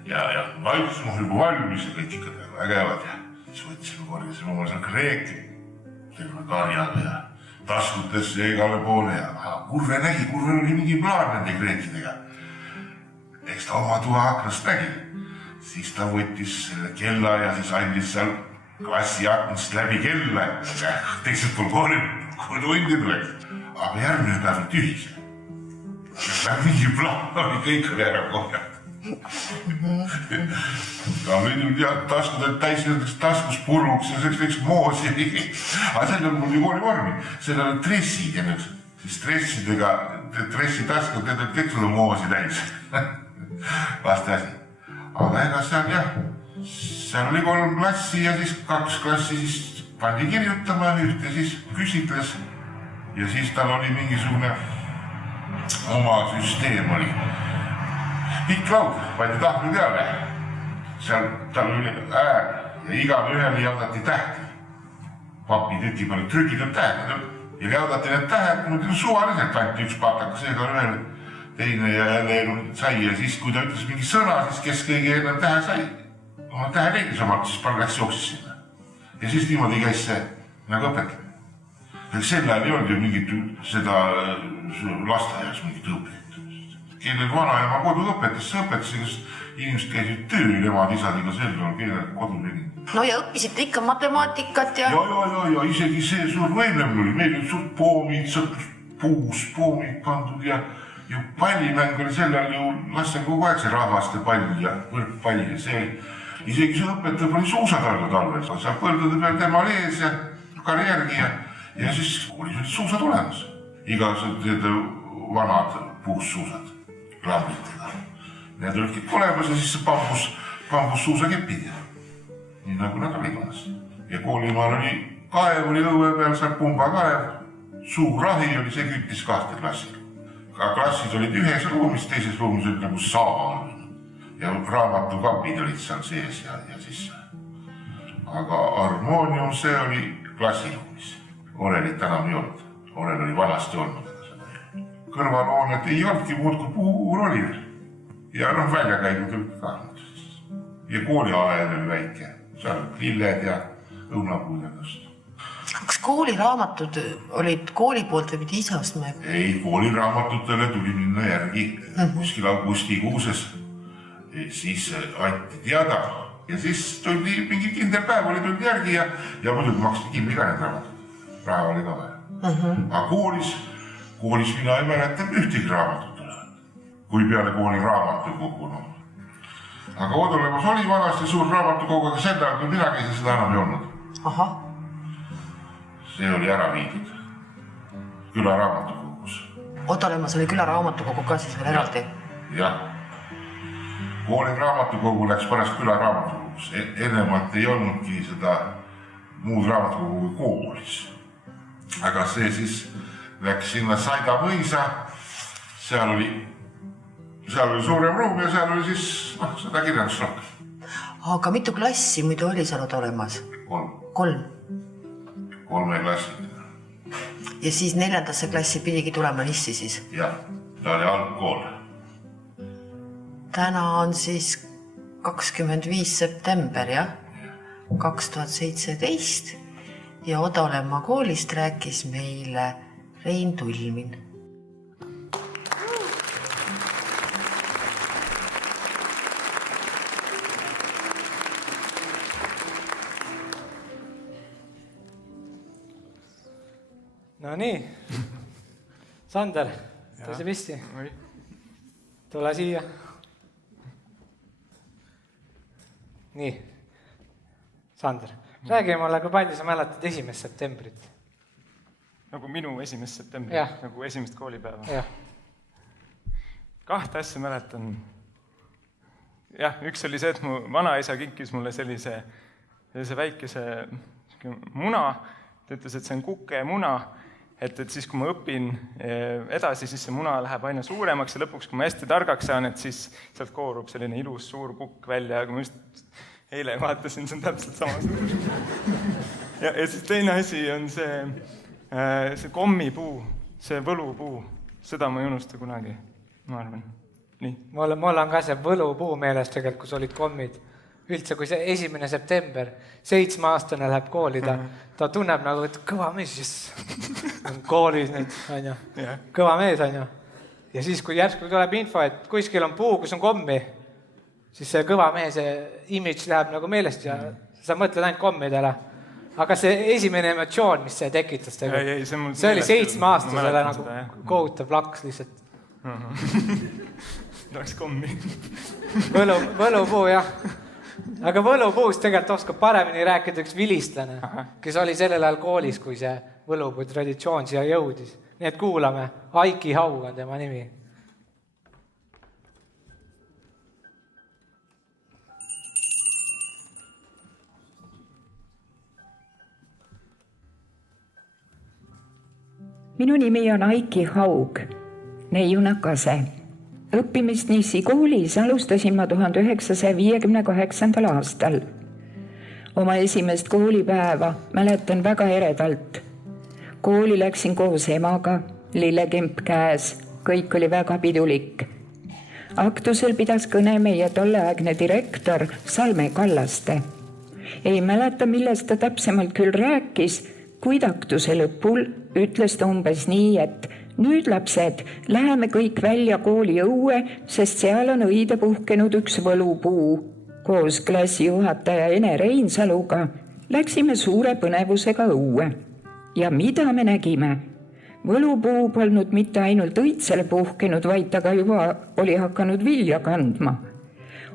Ja ma ütlesin, mul juba valmis ja kõik ikka vägevad ja siis võtsime, korjasime oma seal kreeki, tegime karjaga ja taskutesse ja igale poole ja Kurve nägi, Kurvel oli mingi plaan nende kreekidega. Eks ta oma tuha aknast nägi. Siis ta võttis selle kella ja siis andis seal klassi aknast läbi kella. Teised pool kooli tuleks. Aga järgmine päev oli tühis. Mingi plaan oli kõik oli ära korjanud. Ta oli taskud olid täis taskus purruks ja selleks moosi. Aga seal on mul ju kooli vormi. Seal olid dressid ja nüüd. Siis dressidega, dressitaskud, need olid kõik seda moosi täis. Laste asi. Aga ega seal jah, seal oli 3 klassi ja siis 2 klassi siis pandi kirjutama ühte, siis küsitles ja siis tal oli mingisugune oma süsteem oli. Pikk laud, pandi tahvli peale, seal tal oli äär ja igale ühele jaudati tähti. Papitüki peale trükitud tähed ja jaudati need tähed, suvaliselt anti üks patakas, ega ühele teine ja jälle sai ja siis, kui ta ütles mingi sõna, siis kes kõige ennem tähe sai, oma tähe leidis omalt, siis paar läks jooksis sinna. Ja siis niimoodi käis see nagu õpetamine. Sel ajal ei olnud ju mingit seda lasteaias mingit õpetajat. Kellel vanaema kodu õpetas, see õpetas, kes inimesed käisid tööl, emad, isad, ega sel ajal kellel kodul ei. No ja õppisite ikka matemaatikat ja... Ja isegi see suur võimlemine oli, meil olid suurt poomid, puus poomid pandud ja pallimäng oli sellel ju lastel kogu aeg see rahvaste pall ja võrkpall ja see isegi see õpetaja pani suusatallud talvel. Saab põldade peal temal ees ja kari järgi ja siis koolis olid suusad olemas. Igased vanad puussuusad lambritega. Need olid kõik olemas ja siis bambussuusakepid ja nii nagu nad olid olemas. Ja koolimaal oli kaev, oli õue peal, seal pumbakaev, suur rahi oli, see küttis 2 klassil. Ka klassid olid ühes ruumis, teises ruumis olid nagu saal ja raamatukapid olid seal sees ja siis. Aga harmoonium, see oli klassiruumis. Orelit enam ei olnud. Orel oli vanasti olnud. Kõrvalhoonet ei olnudki muud kui puur oli. Ja väljakäigud olid ka. Ja kooliaed oli väike. Seal lilled ja õunapuud ja tõst. Kas kooliraamatud olid kooli poolt või pidi ise ostma? Ei, kooliraamatutele tuli minna järgi kuskil augustikuuses. Siis anti teada ja siis tuldi mingi kindel päev oli tuldi järgi ja muidugi maksti kinni ka need raamatud. Raha oli ka vaja. Aga koolis mina ei mäleta ühtegi raamatut. Kui peale kooli raamatukogu. Aga Odolemas oli vanasti suur raamatukogu, aga sel ajal, kui mina käisin, seda enam ei olnud. Ahah. See oli ära viidud külaraamatukogus. Odolemas oli külaraamatukogu ka siis veel eraldi? Jah. Kooli raamatukogu läks pärast külaraamatukogus. Ennemalt ei olnudki seda muud raamatukogu koolis. Aga see siis läks sinna Saida mõisa. Seal oli suurem ruum ja seal oli siis seda kirjandusrohkem. Aga mitu klassi muidu oli seal Odolemas? 3. 3 klassi. Ja siis 4. klassi pidigi tulema Nissi siis? Jah, ta oli algkool. Täna on siis 25. september, jah? 2017 ja Odolemaa koolist rääkis meile Rein Tulmin. No nii, Sander, tõuse pisti. Tule siia. Nii, Sander, räägi mulle, kui palju sa mäletad 1. septembrit? Nagu minu 1. septembrit, nagu esimest koolipäeva? Jah. 2 asja mäletan. Jah, üks oli see, et mu vanaisa kinkis mulle sellise väikese muna. Ta ütles, et see on kukemuna. Et siis, kui ma õpin edasi, siis see muna läheb aina suuremaks ja lõpuks, kui ma hästi targaks saan, et siis sealt koorub selline ilus suur kukk välja. Aga ma just eile vaatasin, see on täpselt sama suur. Ja siis teine asi on see kommipuu, see võlupuu. Seda ma ei unusta kunagi. ma arvan. Nii. Mul on ka see võlupuu meeles tegelikult, kus olid kommid. Üldse, kui see 1. september, 7-aastane läheb kooli, ta tunneb nagu, et kõva mees, koolis nüüd, on ju. Kõva mees, on ju. Ja siis, kui järsku tuleb info, et kuskil on puu, kus on kommi, siis see kõva mees imidž läheb nagu meelest ja sa mõtled ainult kommidele. Aga see esimene emotsioon, mis see tekitas tegelikult, see oli 7-aastasele nagu kohutav laks lihtsalt. Tahaks kommi. Võlupuu, jah. Aga võlupuust tegelikult oskab paremini rääkida üks vilistlane, kes oli sellel ajal koolis, kui see võlupuu traditsioon siia jõudis. Nii et kuulame, Aiki Haug on tema nimi. Minu nimi on Aiki Haug, neiunakase. Õppimist Nissi koolis alustasin ma 1958. aastal. Oma esimest koolipäeva mäletan väga eredalt. Kooli läksin koos emaga, lillekemp käes, kõik oli väga pidulik. Aktusel pidas kõne meie tolleaegne direktor Salme Kallaste. Ei mäleta, millest ta täpsemalt küll rääkis, kuid aktuse lõpul ütles ta umbes nii, et nüüd lapsed, läheme kõik välja kooli õue, sest seal on õide puhkenud üks võlupuu. Koos klassijuhataja Ene Reinsaluga läksime suure põnevusega õue. Ja mida me nägime? Võlupuu polnud mitte ainult õitsele puhkenud, vaid ta ka juba oli hakanud vilja kandma.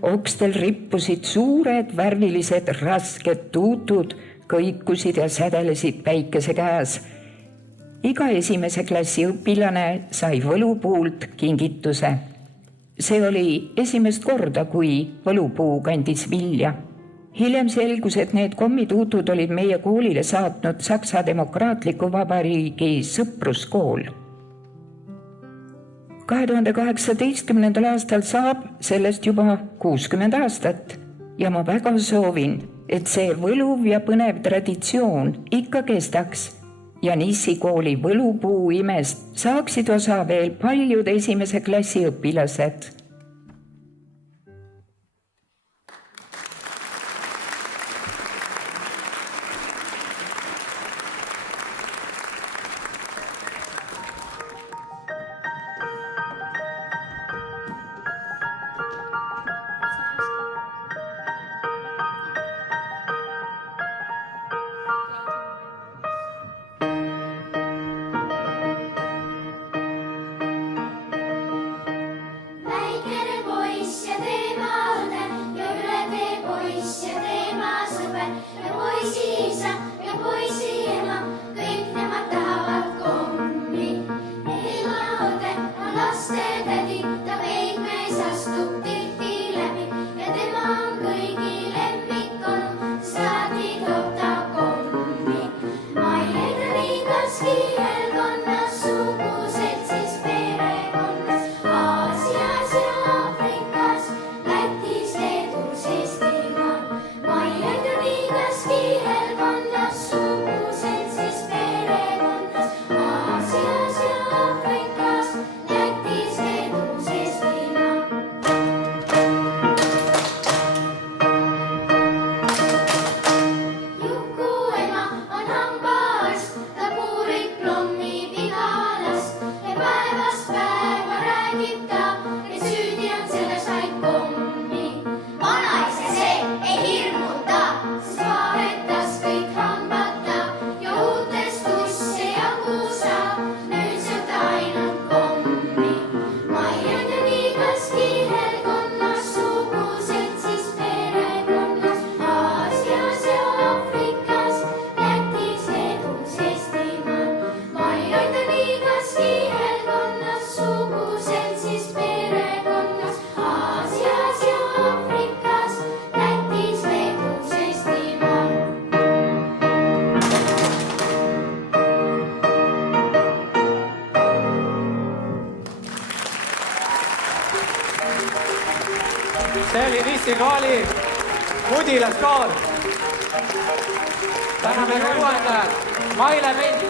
Okstel rippusid suured värvilised rasked tuutud, kõikusid ja sädelesid päikese käes. Iga esimese klassi õpilane sai võlupuult kingituse. See oli esimest korda, kui võlupuu kandis vilja. Hiljem selgus, et need kommituutud olid meie koolile saatnud Saksa Demokraatliku Vabariigi sõpruskool. 2018. aastal saab sellest juba 60 aastat ja ma väga soovin, et see võluv ja põnev traditsioon ikka kestaks ja Nissi kooli võlupuu imest saaksid osa veel paljud esimese klassi õpilased. See oli Nissi kooli mudilaskool. Täname ka juhendajad. Maile Mint.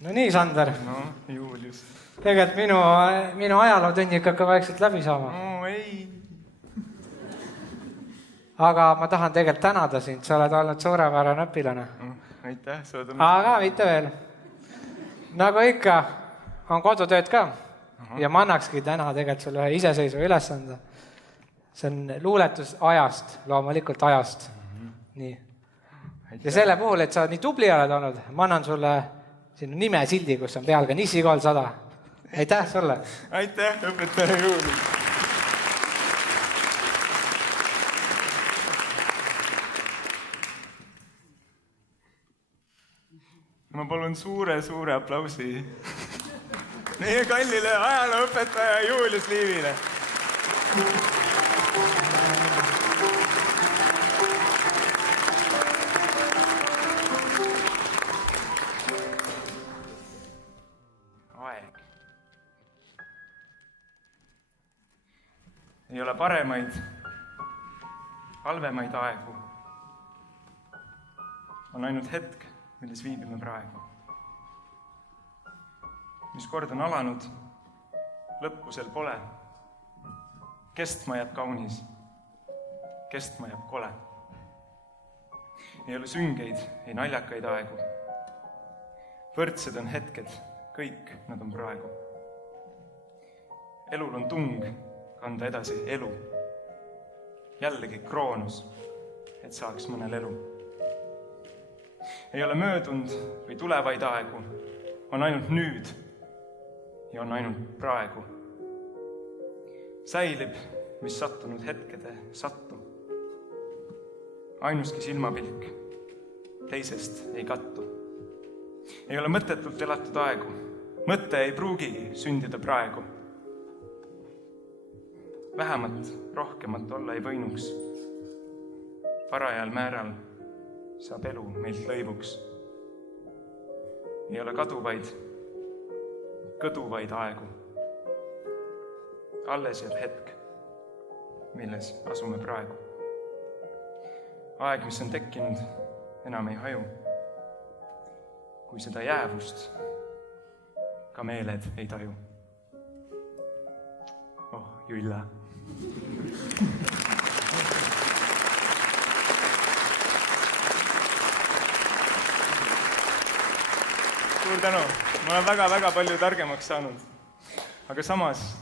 No nii, Sander. No, Julius. Tegelikult minu ajalootunnik hakkab vaikselt läbi saama. No ei. Aga ma tahan tegelikult tänada sind, sa oled olnud suurepärane õpilane. Aitäh, sa oled Aga mitte veel. Nagu ikka, on kodutööd ka. Ja ma annakski täna tegelikult sulle ühe iseseisva ülesande. See on luuletus ajast, loomulikult ajast. Nii. Ja selle puhul, et sa nii tubli oled olnud, ma annan sulle sinu nimesildi, kus on peal ka Nissi kool 100. Aitäh sulle! Aitäh, õpetaja Julius! Ma palun suure aplausi meie kallile ajalooõpetaja Julius Liivile. Aeg. Ei ole paremaid, halvemaid aegu. On ainult hetk, milles viibime praegu. Mis kord on alanud, lõppu sel pole. Kestma jääb kaunis, kestma jääb kole. Ei ole süngeid, ei naljakaid aegu. Võrdsed on hetked, kõik nad on praegu. Elul on tung kanda edasi elu. Jällegi kroonus, et saaks mõnel elu. Ei ole möödunud või tulevaid aegu, on ainult nüüd ja on ainult praegu. Säilib, mis sattunud hetkede sattu. Ainuski silmapilk teisest ei kattu. Ei ole mõttetult elatud aegu. Mõte ei pruugigi sündida praegu. Vähemat, rohkemat olla ei võinuks. Parajal määral saab elu meilt lõivuks. Ei ole kaduvaid, kõduvaid aegu. Alles jääb hetk, milles asume praegu. Aeg, mis on tekkinud, enam ei haju. Kui seda jäävust ka meeled ei taju. Oh, Julla. Suur tänu. Ma olen väga palju targemaks saanud. Aga samas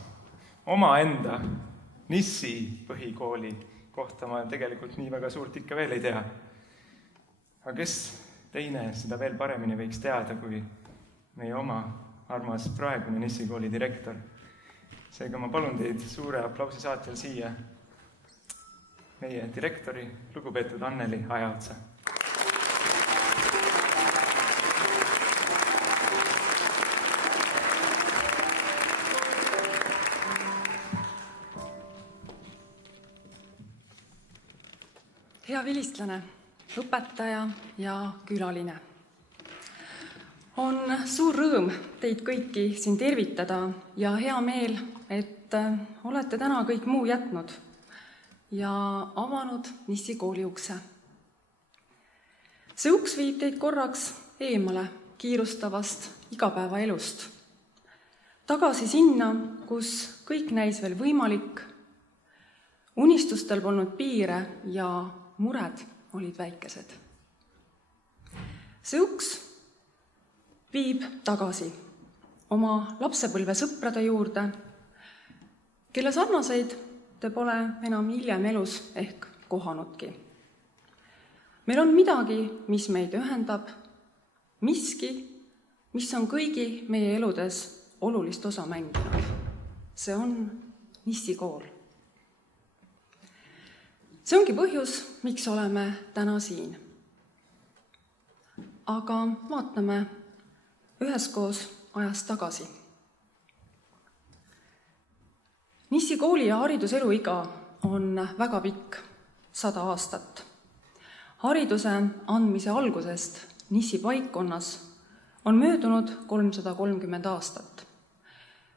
omaenda Nissi põhikooli kohta ma tegelikult nii väga suurt ikka veel ei tea. Aga kes teine seda veel paremini võiks teada kui meie oma armas praegune Nissi kooli direktor. Seega ma palun teid suure aplausi saatel siia meie direktori, lugupeetud Anneli Ajaotsa. Hea vilistlane, õpetaja ja külaline. On suur rõõm teid kõiki siin tervitada ja hea meel, et olete täna kõik muu jätnud ja avanud Nissi kooli ukse. See uks viib teid korraks eemale kiirustavast igapäevaelust. Tagasi sinna, kus kõik näis veel võimalik, unistustel polnud piire ja mured olid väikesed. See uks viib tagasi oma lapsepõlve sõprade juurde, kelle sarnaseid te pole enam hiljem elus ehk kohanudki. Meil on midagi, mis meid ühendab, miski, mis on kõigi meie eludes olulist osa mänginud. See on Nissi kool. See ongi põhjus, miks oleme täna siin. Aga vaatame üheskoos ajas tagasi. Nissi kooli ja hariduselu iga on väga pikk, 100 aastat. Hariduse andmise algusest Nissi paikkonnas on möödunud 330 aastat.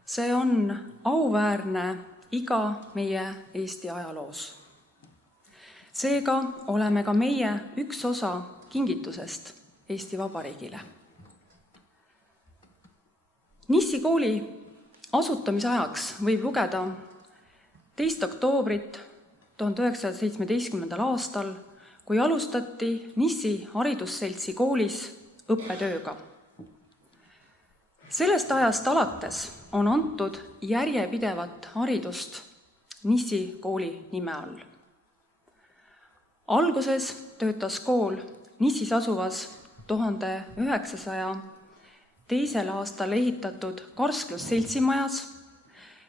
See on auväärne iga meie Eesti ajaloos. Seega oleme ka meie üks osa kingitusest Eesti Vabariigile. Nissi kooli asutamisajaks võib lugeda 2. oktoobrit 1917. aastal, kui alustati Nissi haridusseltsi koolis õppetööga. Sellest ajast alates on antud järjepidevat haridust Nissi kooli nime all. Alguses töötas kool Nissis asuvas 1902. aastal ehitatud Karsklusseltsimajas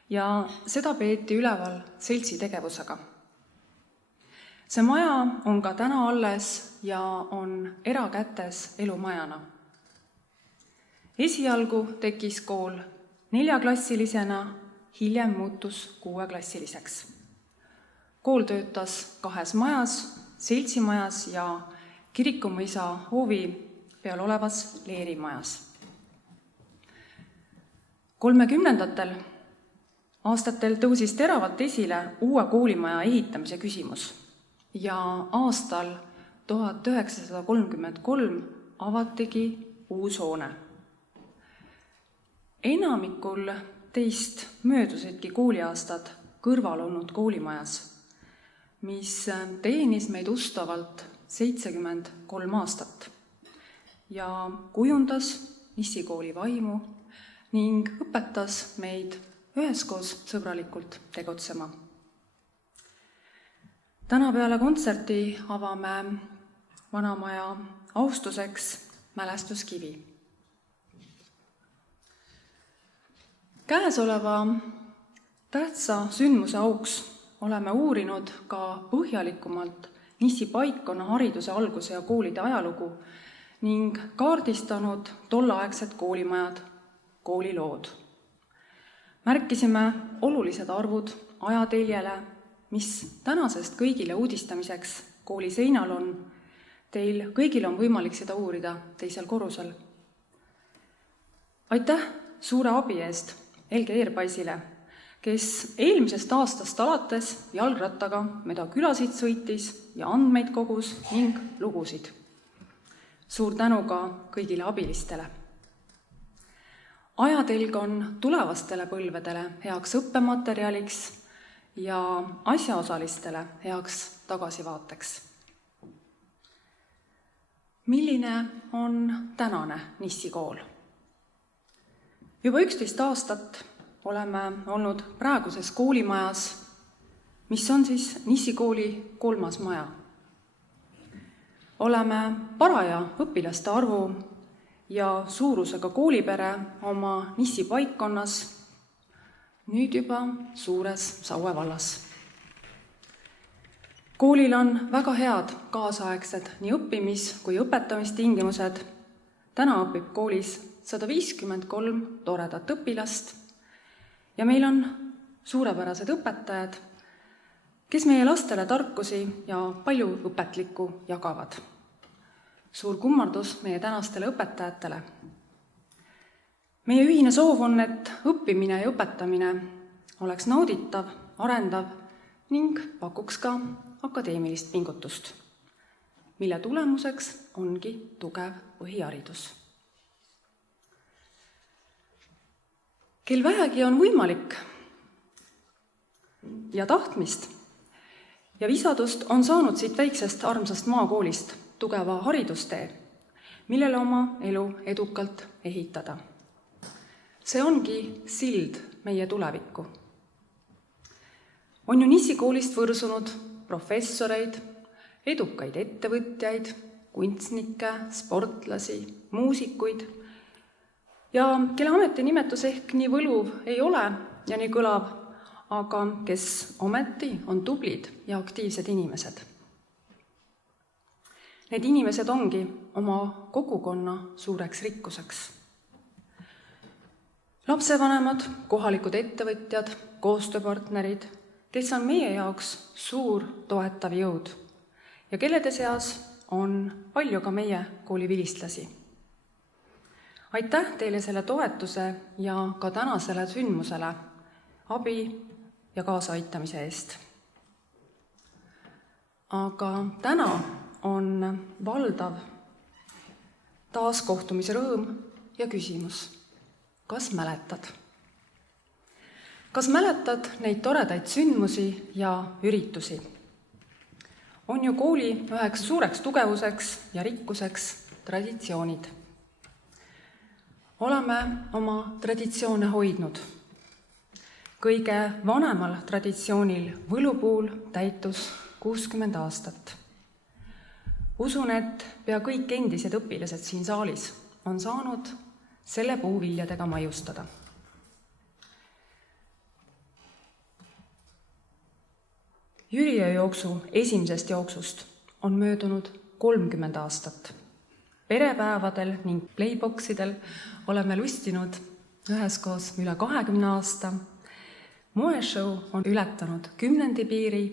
ja seda peeti üleval seltsi tegevusega. See maja on ka täna alles ja on erakätes elumajana. Esialgu tekkis kool 4-klassilisena, hiljem muutus 6-klassiliseks. Kool töötas 2 majas, seltsimajas ja Kirikumõisa hoovi peal olevas leerimajas. 30. aastatel tõusis teravalt esile uue koolimaja ehitamise küsimus ja aastal 1933 avatigi uus hoone. Enamikul teist möödusidki kooliaastad kõrval olnud koolimajas, mis teenis meid ustavalt 73 aastat ja kujundas Nissi kooli vaimu ning õpetas meid üheskoos sõbralikult tegutsema. Täna peale kontserti avame vanamaja austuseks mälestuskivi. Käesoleva tähtsa sündmuse auks oleme uurinud ka põhjalikumalt Nissi paikkonna hariduse alguse ja koolide ajalugu ning kaardistanud tolleaegsed koolimajad, koolilood. Märkisime olulised arvud ajateljele, mis tänasest kõigile uudistamiseks kooli seinal on. Teil kõigil on võimalik seda uurida 2. korrusel. Aitäh suure abi eest Helge Eerpaisile, kes eelmisest aastast alates jalgrattaga mööda külasid sõitis ja andmeid kogus ning lugusid. Suur tänu ka kõigile abilistele. Ajatelg on tulevastele põlvedele heaks õppematerjaliks ja asjaosalistele heaks tagasivaateks. Milline on tänane Nissi kool? Juba 11 aastat oleme olnud praeguses koolimajas, mis on siis Nissi kooli 3. maja. Oleme paraja õpilaste arvu ja suurusega koolipere oma Nissi paikkonnas, nüüd juba suures Saue vallas. Koolil on väga head kaasaegsed nii õppimis- kui õpetamistingimused. Täna õpib koolis 153 toredat õpilast ja meil on suurepärased õpetajad, kes meie lastele tarkusi ja palju õpetlikku jagavad. Suur kummardus meie tänastele õpetajatele. Meie ühine soov on, et õppimine ja õpetamine oleks nauditav, arendav ning pakuks ka akadeemilist pingutust, mille tulemuseks ongi tugev põhiharidus. Kel vähegi on võimalik ja tahtmist ja visadust on saanud siit väiksest armsast maakoolist tugeva haridustee, millele oma elu edukalt ehitada. See ongi sild meie tulevikku. On ju Nissi koolist võrsunud professoreid, edukaid ettevõtjaid, kunstnikke, sportlasi, muusikuid ja kelle ametinimetus ehk nii võluv ei ole ja nii kõlav, aga kes ometi on tublid ja aktiivsed inimesed. Need inimesed ongi oma kogukonna suureks rikkuseks. Lapsevanemad, kohalikud ettevõtjad, koostööpartnerid, kes on meie jaoks suur toetav jõud ja kellede seas on palju ka meie kooli vilistlasi. Aitäh teile selle toetuse ja ka tänasele sündmusele abi ja kaasaaitamise eest. aga täna on valdav taaskohtumise rõõm ja küsimus. Kas mäletad? Kas mäletad neid toredaid sündmusi ja üritusi? On ju kooli üheks suureks tugevuseks ja rikkuseks traditsioonid. Oleme oma traditsioone hoidnud. Kõige vanemal traditsioonil võlupuul täitus 60 aastat. Usun, et pea kõik endised õpilased siin saalis on saanud selle puu viljadega maiustada. Jüriööjooksu esimesest jooksust on möödunud 30 aastat. Perepäevadel ning playboxidel oleme lustinud üheskoos üle 20 aasta. Moeshow on ületanud 10. piiri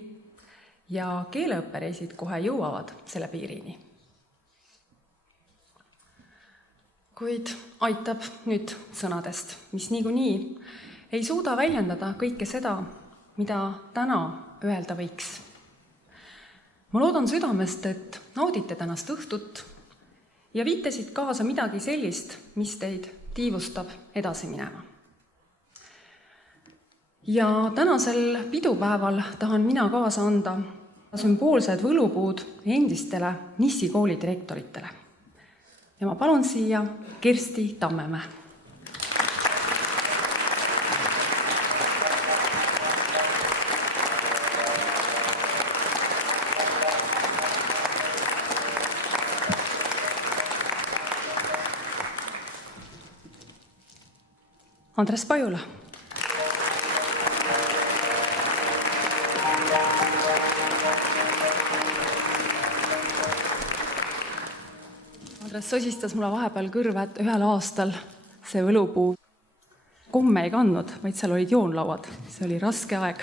ja keeleõppereisid kohe jõuavad selle piirini. Kuid aitab nüüd sõnadest, mis niikuinii ei suuda väljendada kõike seda, mida täna öelda võiks. Ma loodan südamest, et naudite tänast õhtut ja viite siit kaasa midagi sellist, mis teid tiivustab edasi minema. Ja tänasel pidupäeval tahan mina kaasa anda sümboolsed võlupuud endistele Nissi kooli direktoritele. Ja ma palun siia Kersti Tammemäe. Andres Pajula. Andres sosistas mulle vahepeal kõrva, et ühel aastal see võlupuu komme ei kandnud, vaid seal olid joonlauad. See oli raske aeg.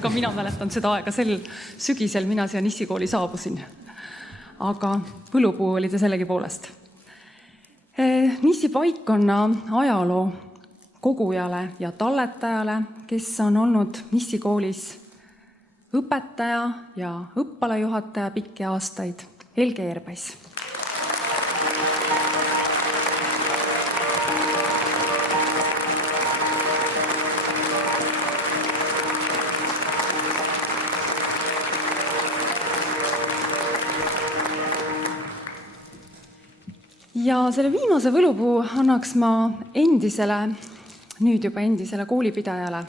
Ka mina mäletan seda aega, sel sügisel mina siia Nissi kooli saabusin. Aga võlupuu oli ta sellegi poolest. Nissi paikkonna ajaloo kogujale ja talletajale, kes on olnud Nissi koolis õpetaja ja õppalajuhataja pikki aastaid, Helge Erbais. Ja selle viimase võlupuu annaks ma nüüd juba endisele koolipidajale,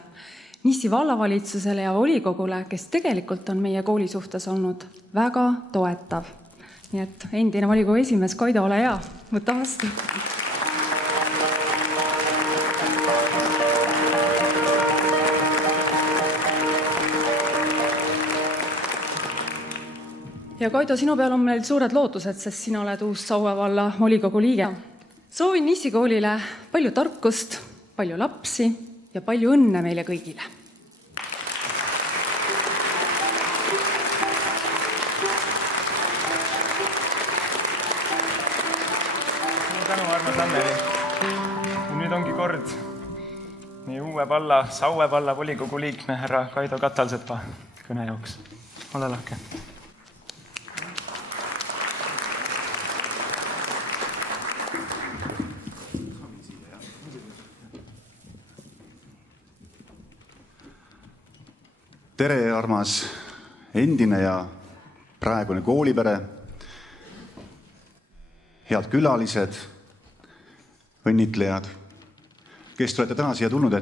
Nissi vallavalitsusele ja volikogule, kes tegelikult on meie kooli suhtes olnud väga toetav. Nii et endine volikogu esimees Kaido, ole hea, võta vastu. Ja Kaido, sinu peal on meil suured lootused, sest sina oled uus Saue valla volikogu liige. Soovin Nissi koolile palju tarkust, palju lapsi ja palju õnne meile kõigile. Tänu, armas Anneli. Nüüd ongi kord meie uue valla, Saue valla volikogu liikme härra Kaido Katalsepa kõnejooks. Ole lahke. Tere, armas endine ja praegune koolipere, head külalised, õnnitlejad, kes olete täna siia tulnud,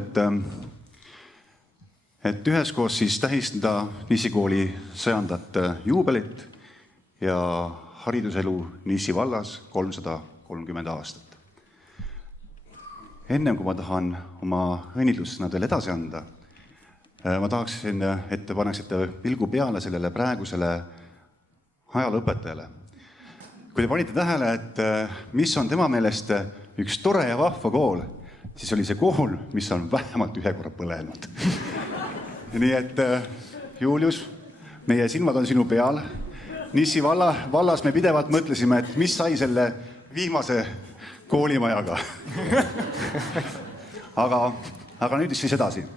et üheskoos siis tähistada Nissi kooli 100. juubelit ja hariduselu Nissi vallas 330 aastat. Ennem kui ma tahan oma õnnitlussõnadele edasi anda, ma tahaksin, et te paneksite pilgu peale sellele praegusele ajalooõpetajale. Kui te panite tähele, et mis on tema meelest üks tore ja vahva kool, siis oli see kool, mis on vähemalt ühe korra põlenud. Nii et, Julius, meie silmad on sinu peal. Nissi vallas me pidevalt mõtlesime, et mis sai selle viimase koolimajaga. Aga nüüd siis edasi.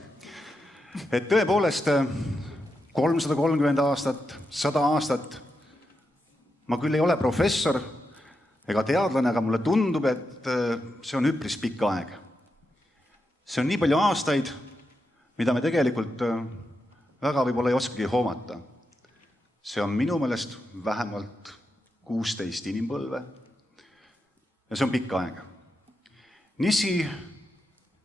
Et tõepoolest 330 aastat, 100 aastat. Ma küll ei ole professor ega teadlane, aga mulle tundub, et see on üpris pikk aeg. See on nii palju aastaid, mida me tegelikult väga võib-olla ei oskagi hoomata. See on minu meelest vähemalt 16 inimpõlve ja see on pikk aeg. Nissi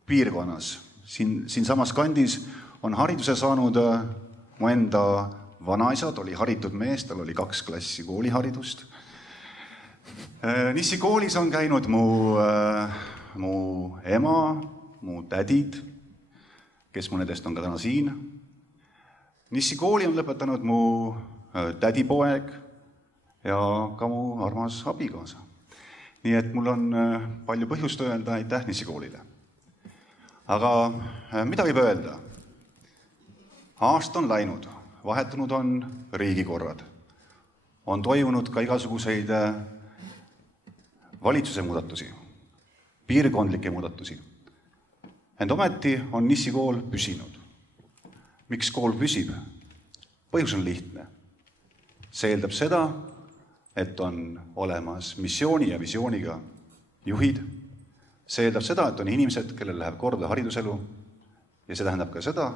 piirkonnas, siin samas kandis on hariduse saanud mu enda vanaisad, oli haritud mees, tal oli 2 klassi kooliharidust. Nissi koolis on käinud mu ema, mu tädid, kes mõnedest on ka täna siin. Nissi kooli on lõpetanud mu tädipoeg ja ka mu armas abikaasa. Nii et mul on palju põhjust öelda aitäh Nissi koolile. Aga mida võib öelda? Aasta on läinud, vahetunud on riigikorrad. On toimunud ka igasuguseid valitsuse muudatusi, piirkondlikke muudatusi. Ent ometi on Nissi kool püsinud. Miks kool püsib? Põhjus on lihtne. See eeldab seda, et on olemas missiooni ja visiooniga juhid. See eeldab seda, et on inimesed, kellel läheb korda hariduselu ja see tähendab ka seda,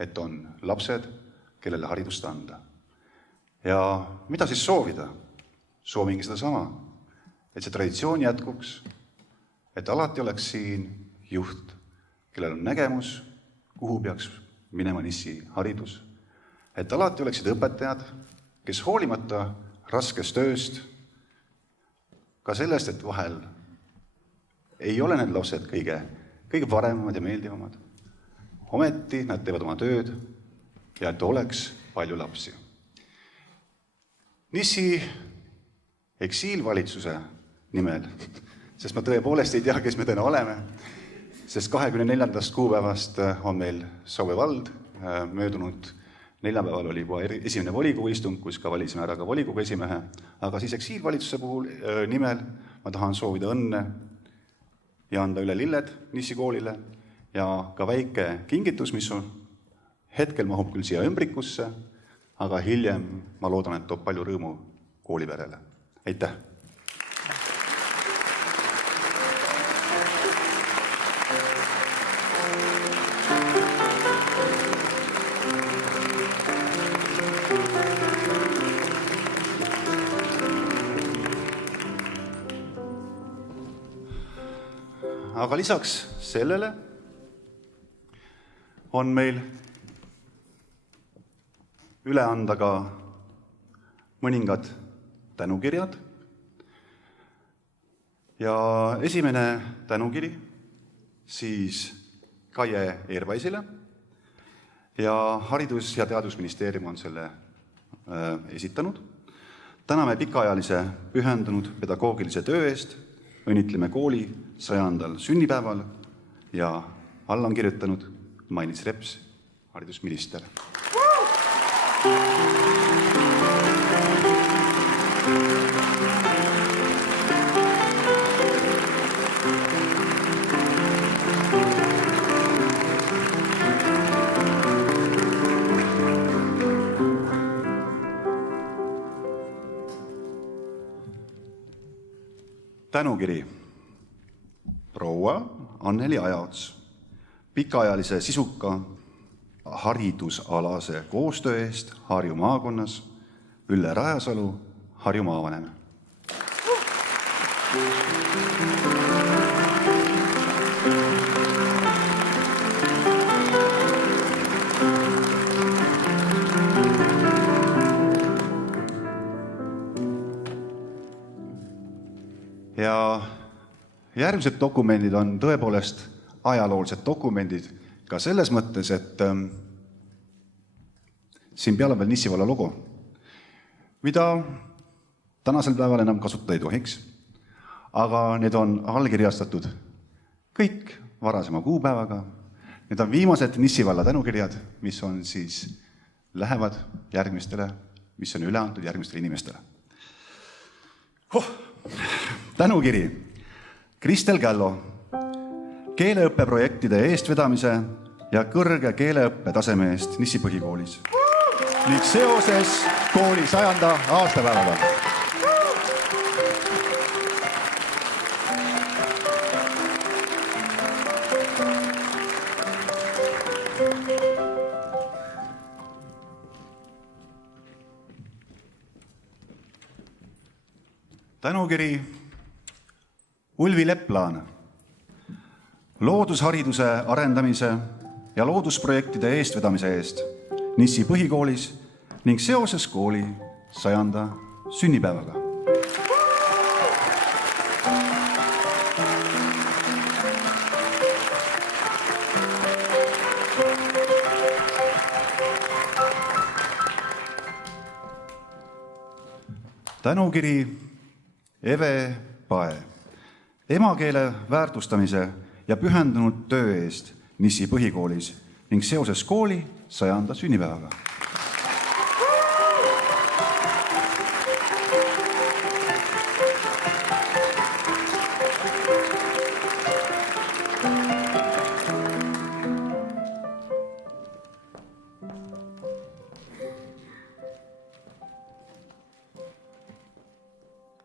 et on lapsed, kellele haridust anda. Ja mida siis soovida? Soovingi seda sama, et see traditsioon jätkuks, et alati oleks siin juht, kellel on nägemus, kuhu peaks minema Nissi haridus, et alati oleksid õpetajad, kes hoolimata raskest tööst, ka sellest, et vahel ei ole need lapsed kõige paremad ja meeldivamad. Ometi nad teevad oma tööd ja et oleks palju lapsi. Nissi eksiilvalitsuse nimel, sest ma tõepoolest ei tea, kes me täna oleme, sest 24. kuupäevast on meil Saue vald, möödunud neljapäeval oli juba esimene volikogu istung, kus ka valisime ära ka volikogu esimehe, aga siis eksiilvalitsuse puhul nimel ma tahan soovida õnne ja anda üle lilled Nissi koolile ja ka väike kingitus, mis on hetkel mahub küll siia ümbrikusse, aga hiljem ma loodan, et toob palju rõõmu kooliperele. Aitäh! Aga lisaks sellele on meil üle anda ka mõningad tänukirjad. Ja esimene tänukiri siis Kaie Eervaisile ja Haridus- ja Teadusministeerium on selle esitanud. Täname pikaajalise pühendunud pedagoogilise töö eest, õnnitleme kooli 100. sünnipäeval ja alla on kirjutanud Mailis Reps, haridusminister. Tänukiri. Proua Anneli Ajaots, pikaajalise sisuka haridusalase koostöö eest Harju maakonnas, Ülle Rajasalu, Harju maavanem. Ja järgmised dokumendid on tõepoolest ajaloolised dokumendid ka selles mõttes, et siin peal on veel Nissi valla logo, mida tänasel päeval enam kasutada ei tohiks, aga need on allkirjastatud kõik varasema kuupäevaga. Need on viimased Nissi valla tänukirjad, mis on siis lähevad järgmistele, mis on üle antud järgmistele inimestele. Tänukiri Kristel Källo, keeleõppeprojektide eestvedamise ja kõrge keeleõppe taseme eest Nissi põhikoolis. ning seoses kooli 100. aastapäevaga. Tänukiri Ulvi Leplaan loodushariduse arendamise ja loodusprojektide eestvedamise eest Nissi põhikoolis ning seoses kooli 100. sünnipäevaga. Tänukiri Eve Pae emakeele väärtustamise ja pühendunud töö eest Nissi põhikoolis ning seoses kooli 100. sünnipäevaga.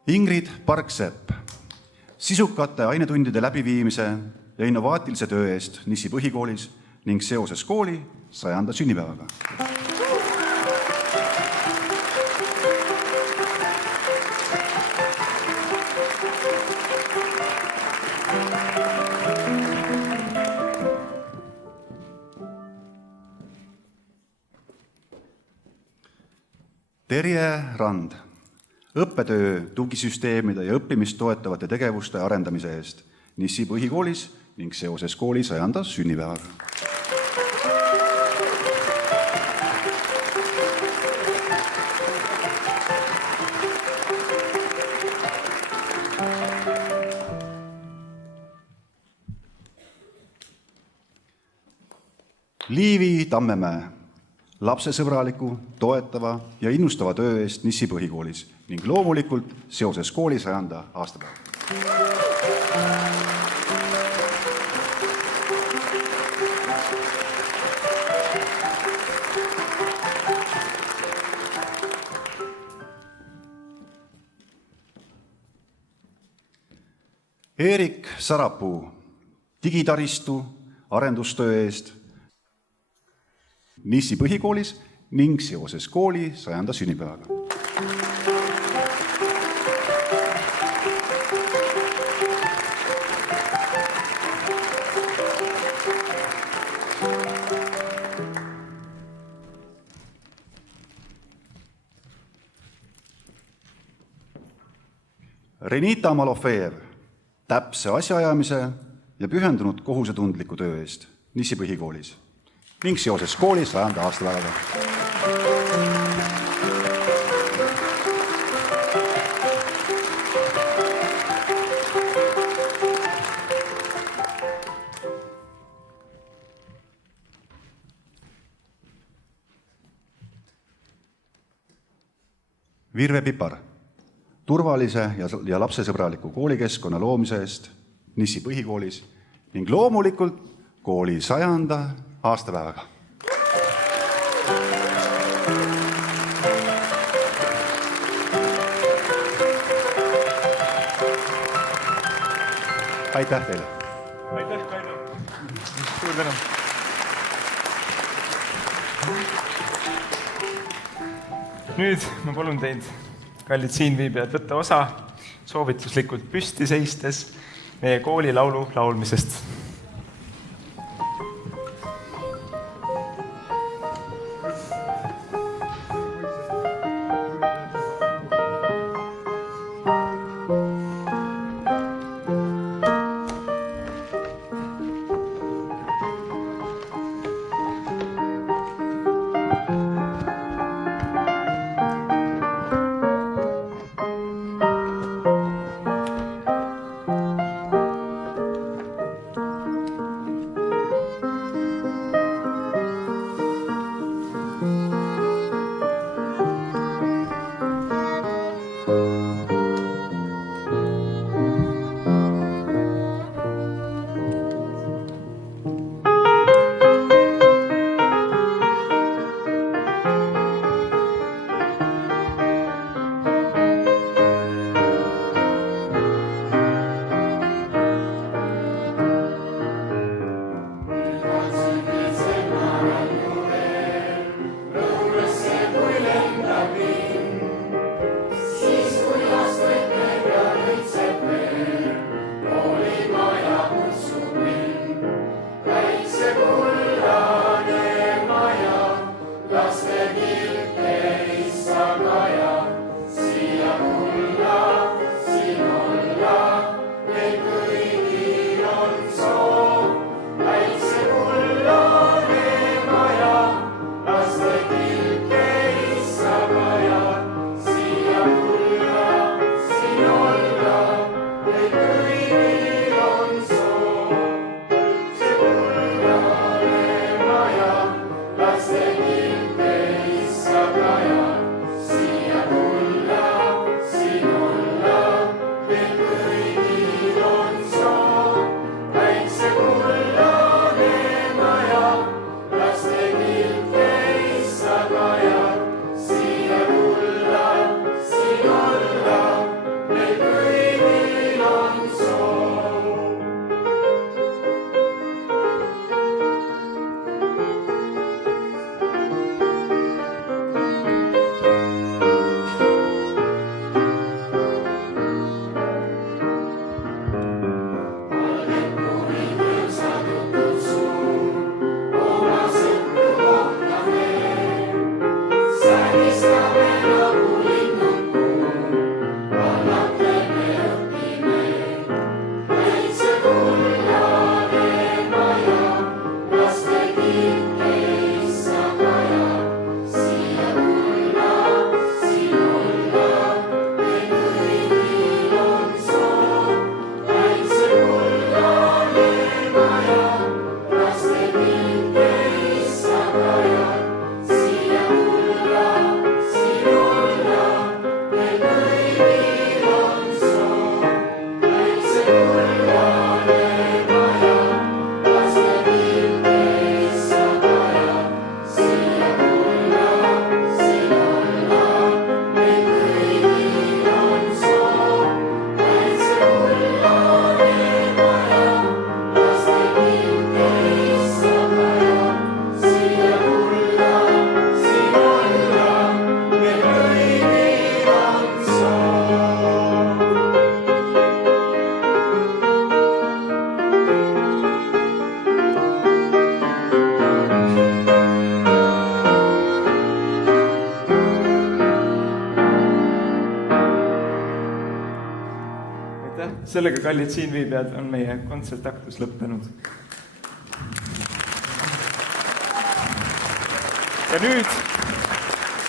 Ingrid Parksepp sisukate ainetundide läbiviimise ja innovaatilise töö eest Nissi põhikoolis ning seoses kooli 100. sünnipäevaga. Terje Rand õppetöö tugisüsteemide ja õppimist toetavate tegevuste arendamise eest Nissi põhikoolis ning seoses kooli 100. sünnipäevaga. Liivi Tammemäe lapsesõbraliku, toetava ja innustava töö eest Nissi põhikoolis ning loomulikult seoses kooli 100. aastapäeva. Eerik Sarapuu digitaristu arendustöö eest Nissi põhikoolis ning seoses kooli 100. sünnipäevaga. Renita Malofejev täpse asjaajamise ja pühendunud kohusetundliku töö eest Nissi põhikoolis ning seoses kooli 100. aastapäevaga. Virve Pipar turvalise ja lapsesõbraliku koolikeskkonna loomise eest Nissi põhikoolis ning loomulikult kooli 100. aastapäevaga. Aitäh teile! Aitäh, Kaino! Suur tänu! Nüüd ma palun teid, kallid siinviibijad, võtta osa soovituslikult püsti seistes meie koolilaulu laulmisest. ja sellega, kallid siinviibijad, on meie kontsertaktus lõppenud. Ja nüüd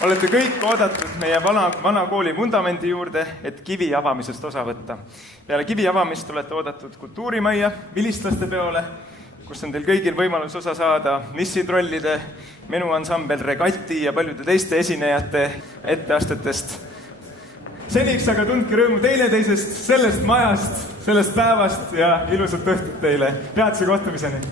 olete kõik oodatud meie vana kooli vundamendi juurde, et kivi avamisest osa võtta. Peale kivi avamist olete oodatud kultuurimajja, vilistlaste peole, kus on teil kõigil võimalus osa saada missitrollide, menuansambel Regati ja paljude teiste esinejate etteastetest. Seniks aga tundke rõõmu teineteisest, sellest majast, sellest päevast ja ilusat õhtut teile. Peatse kohtumiseni!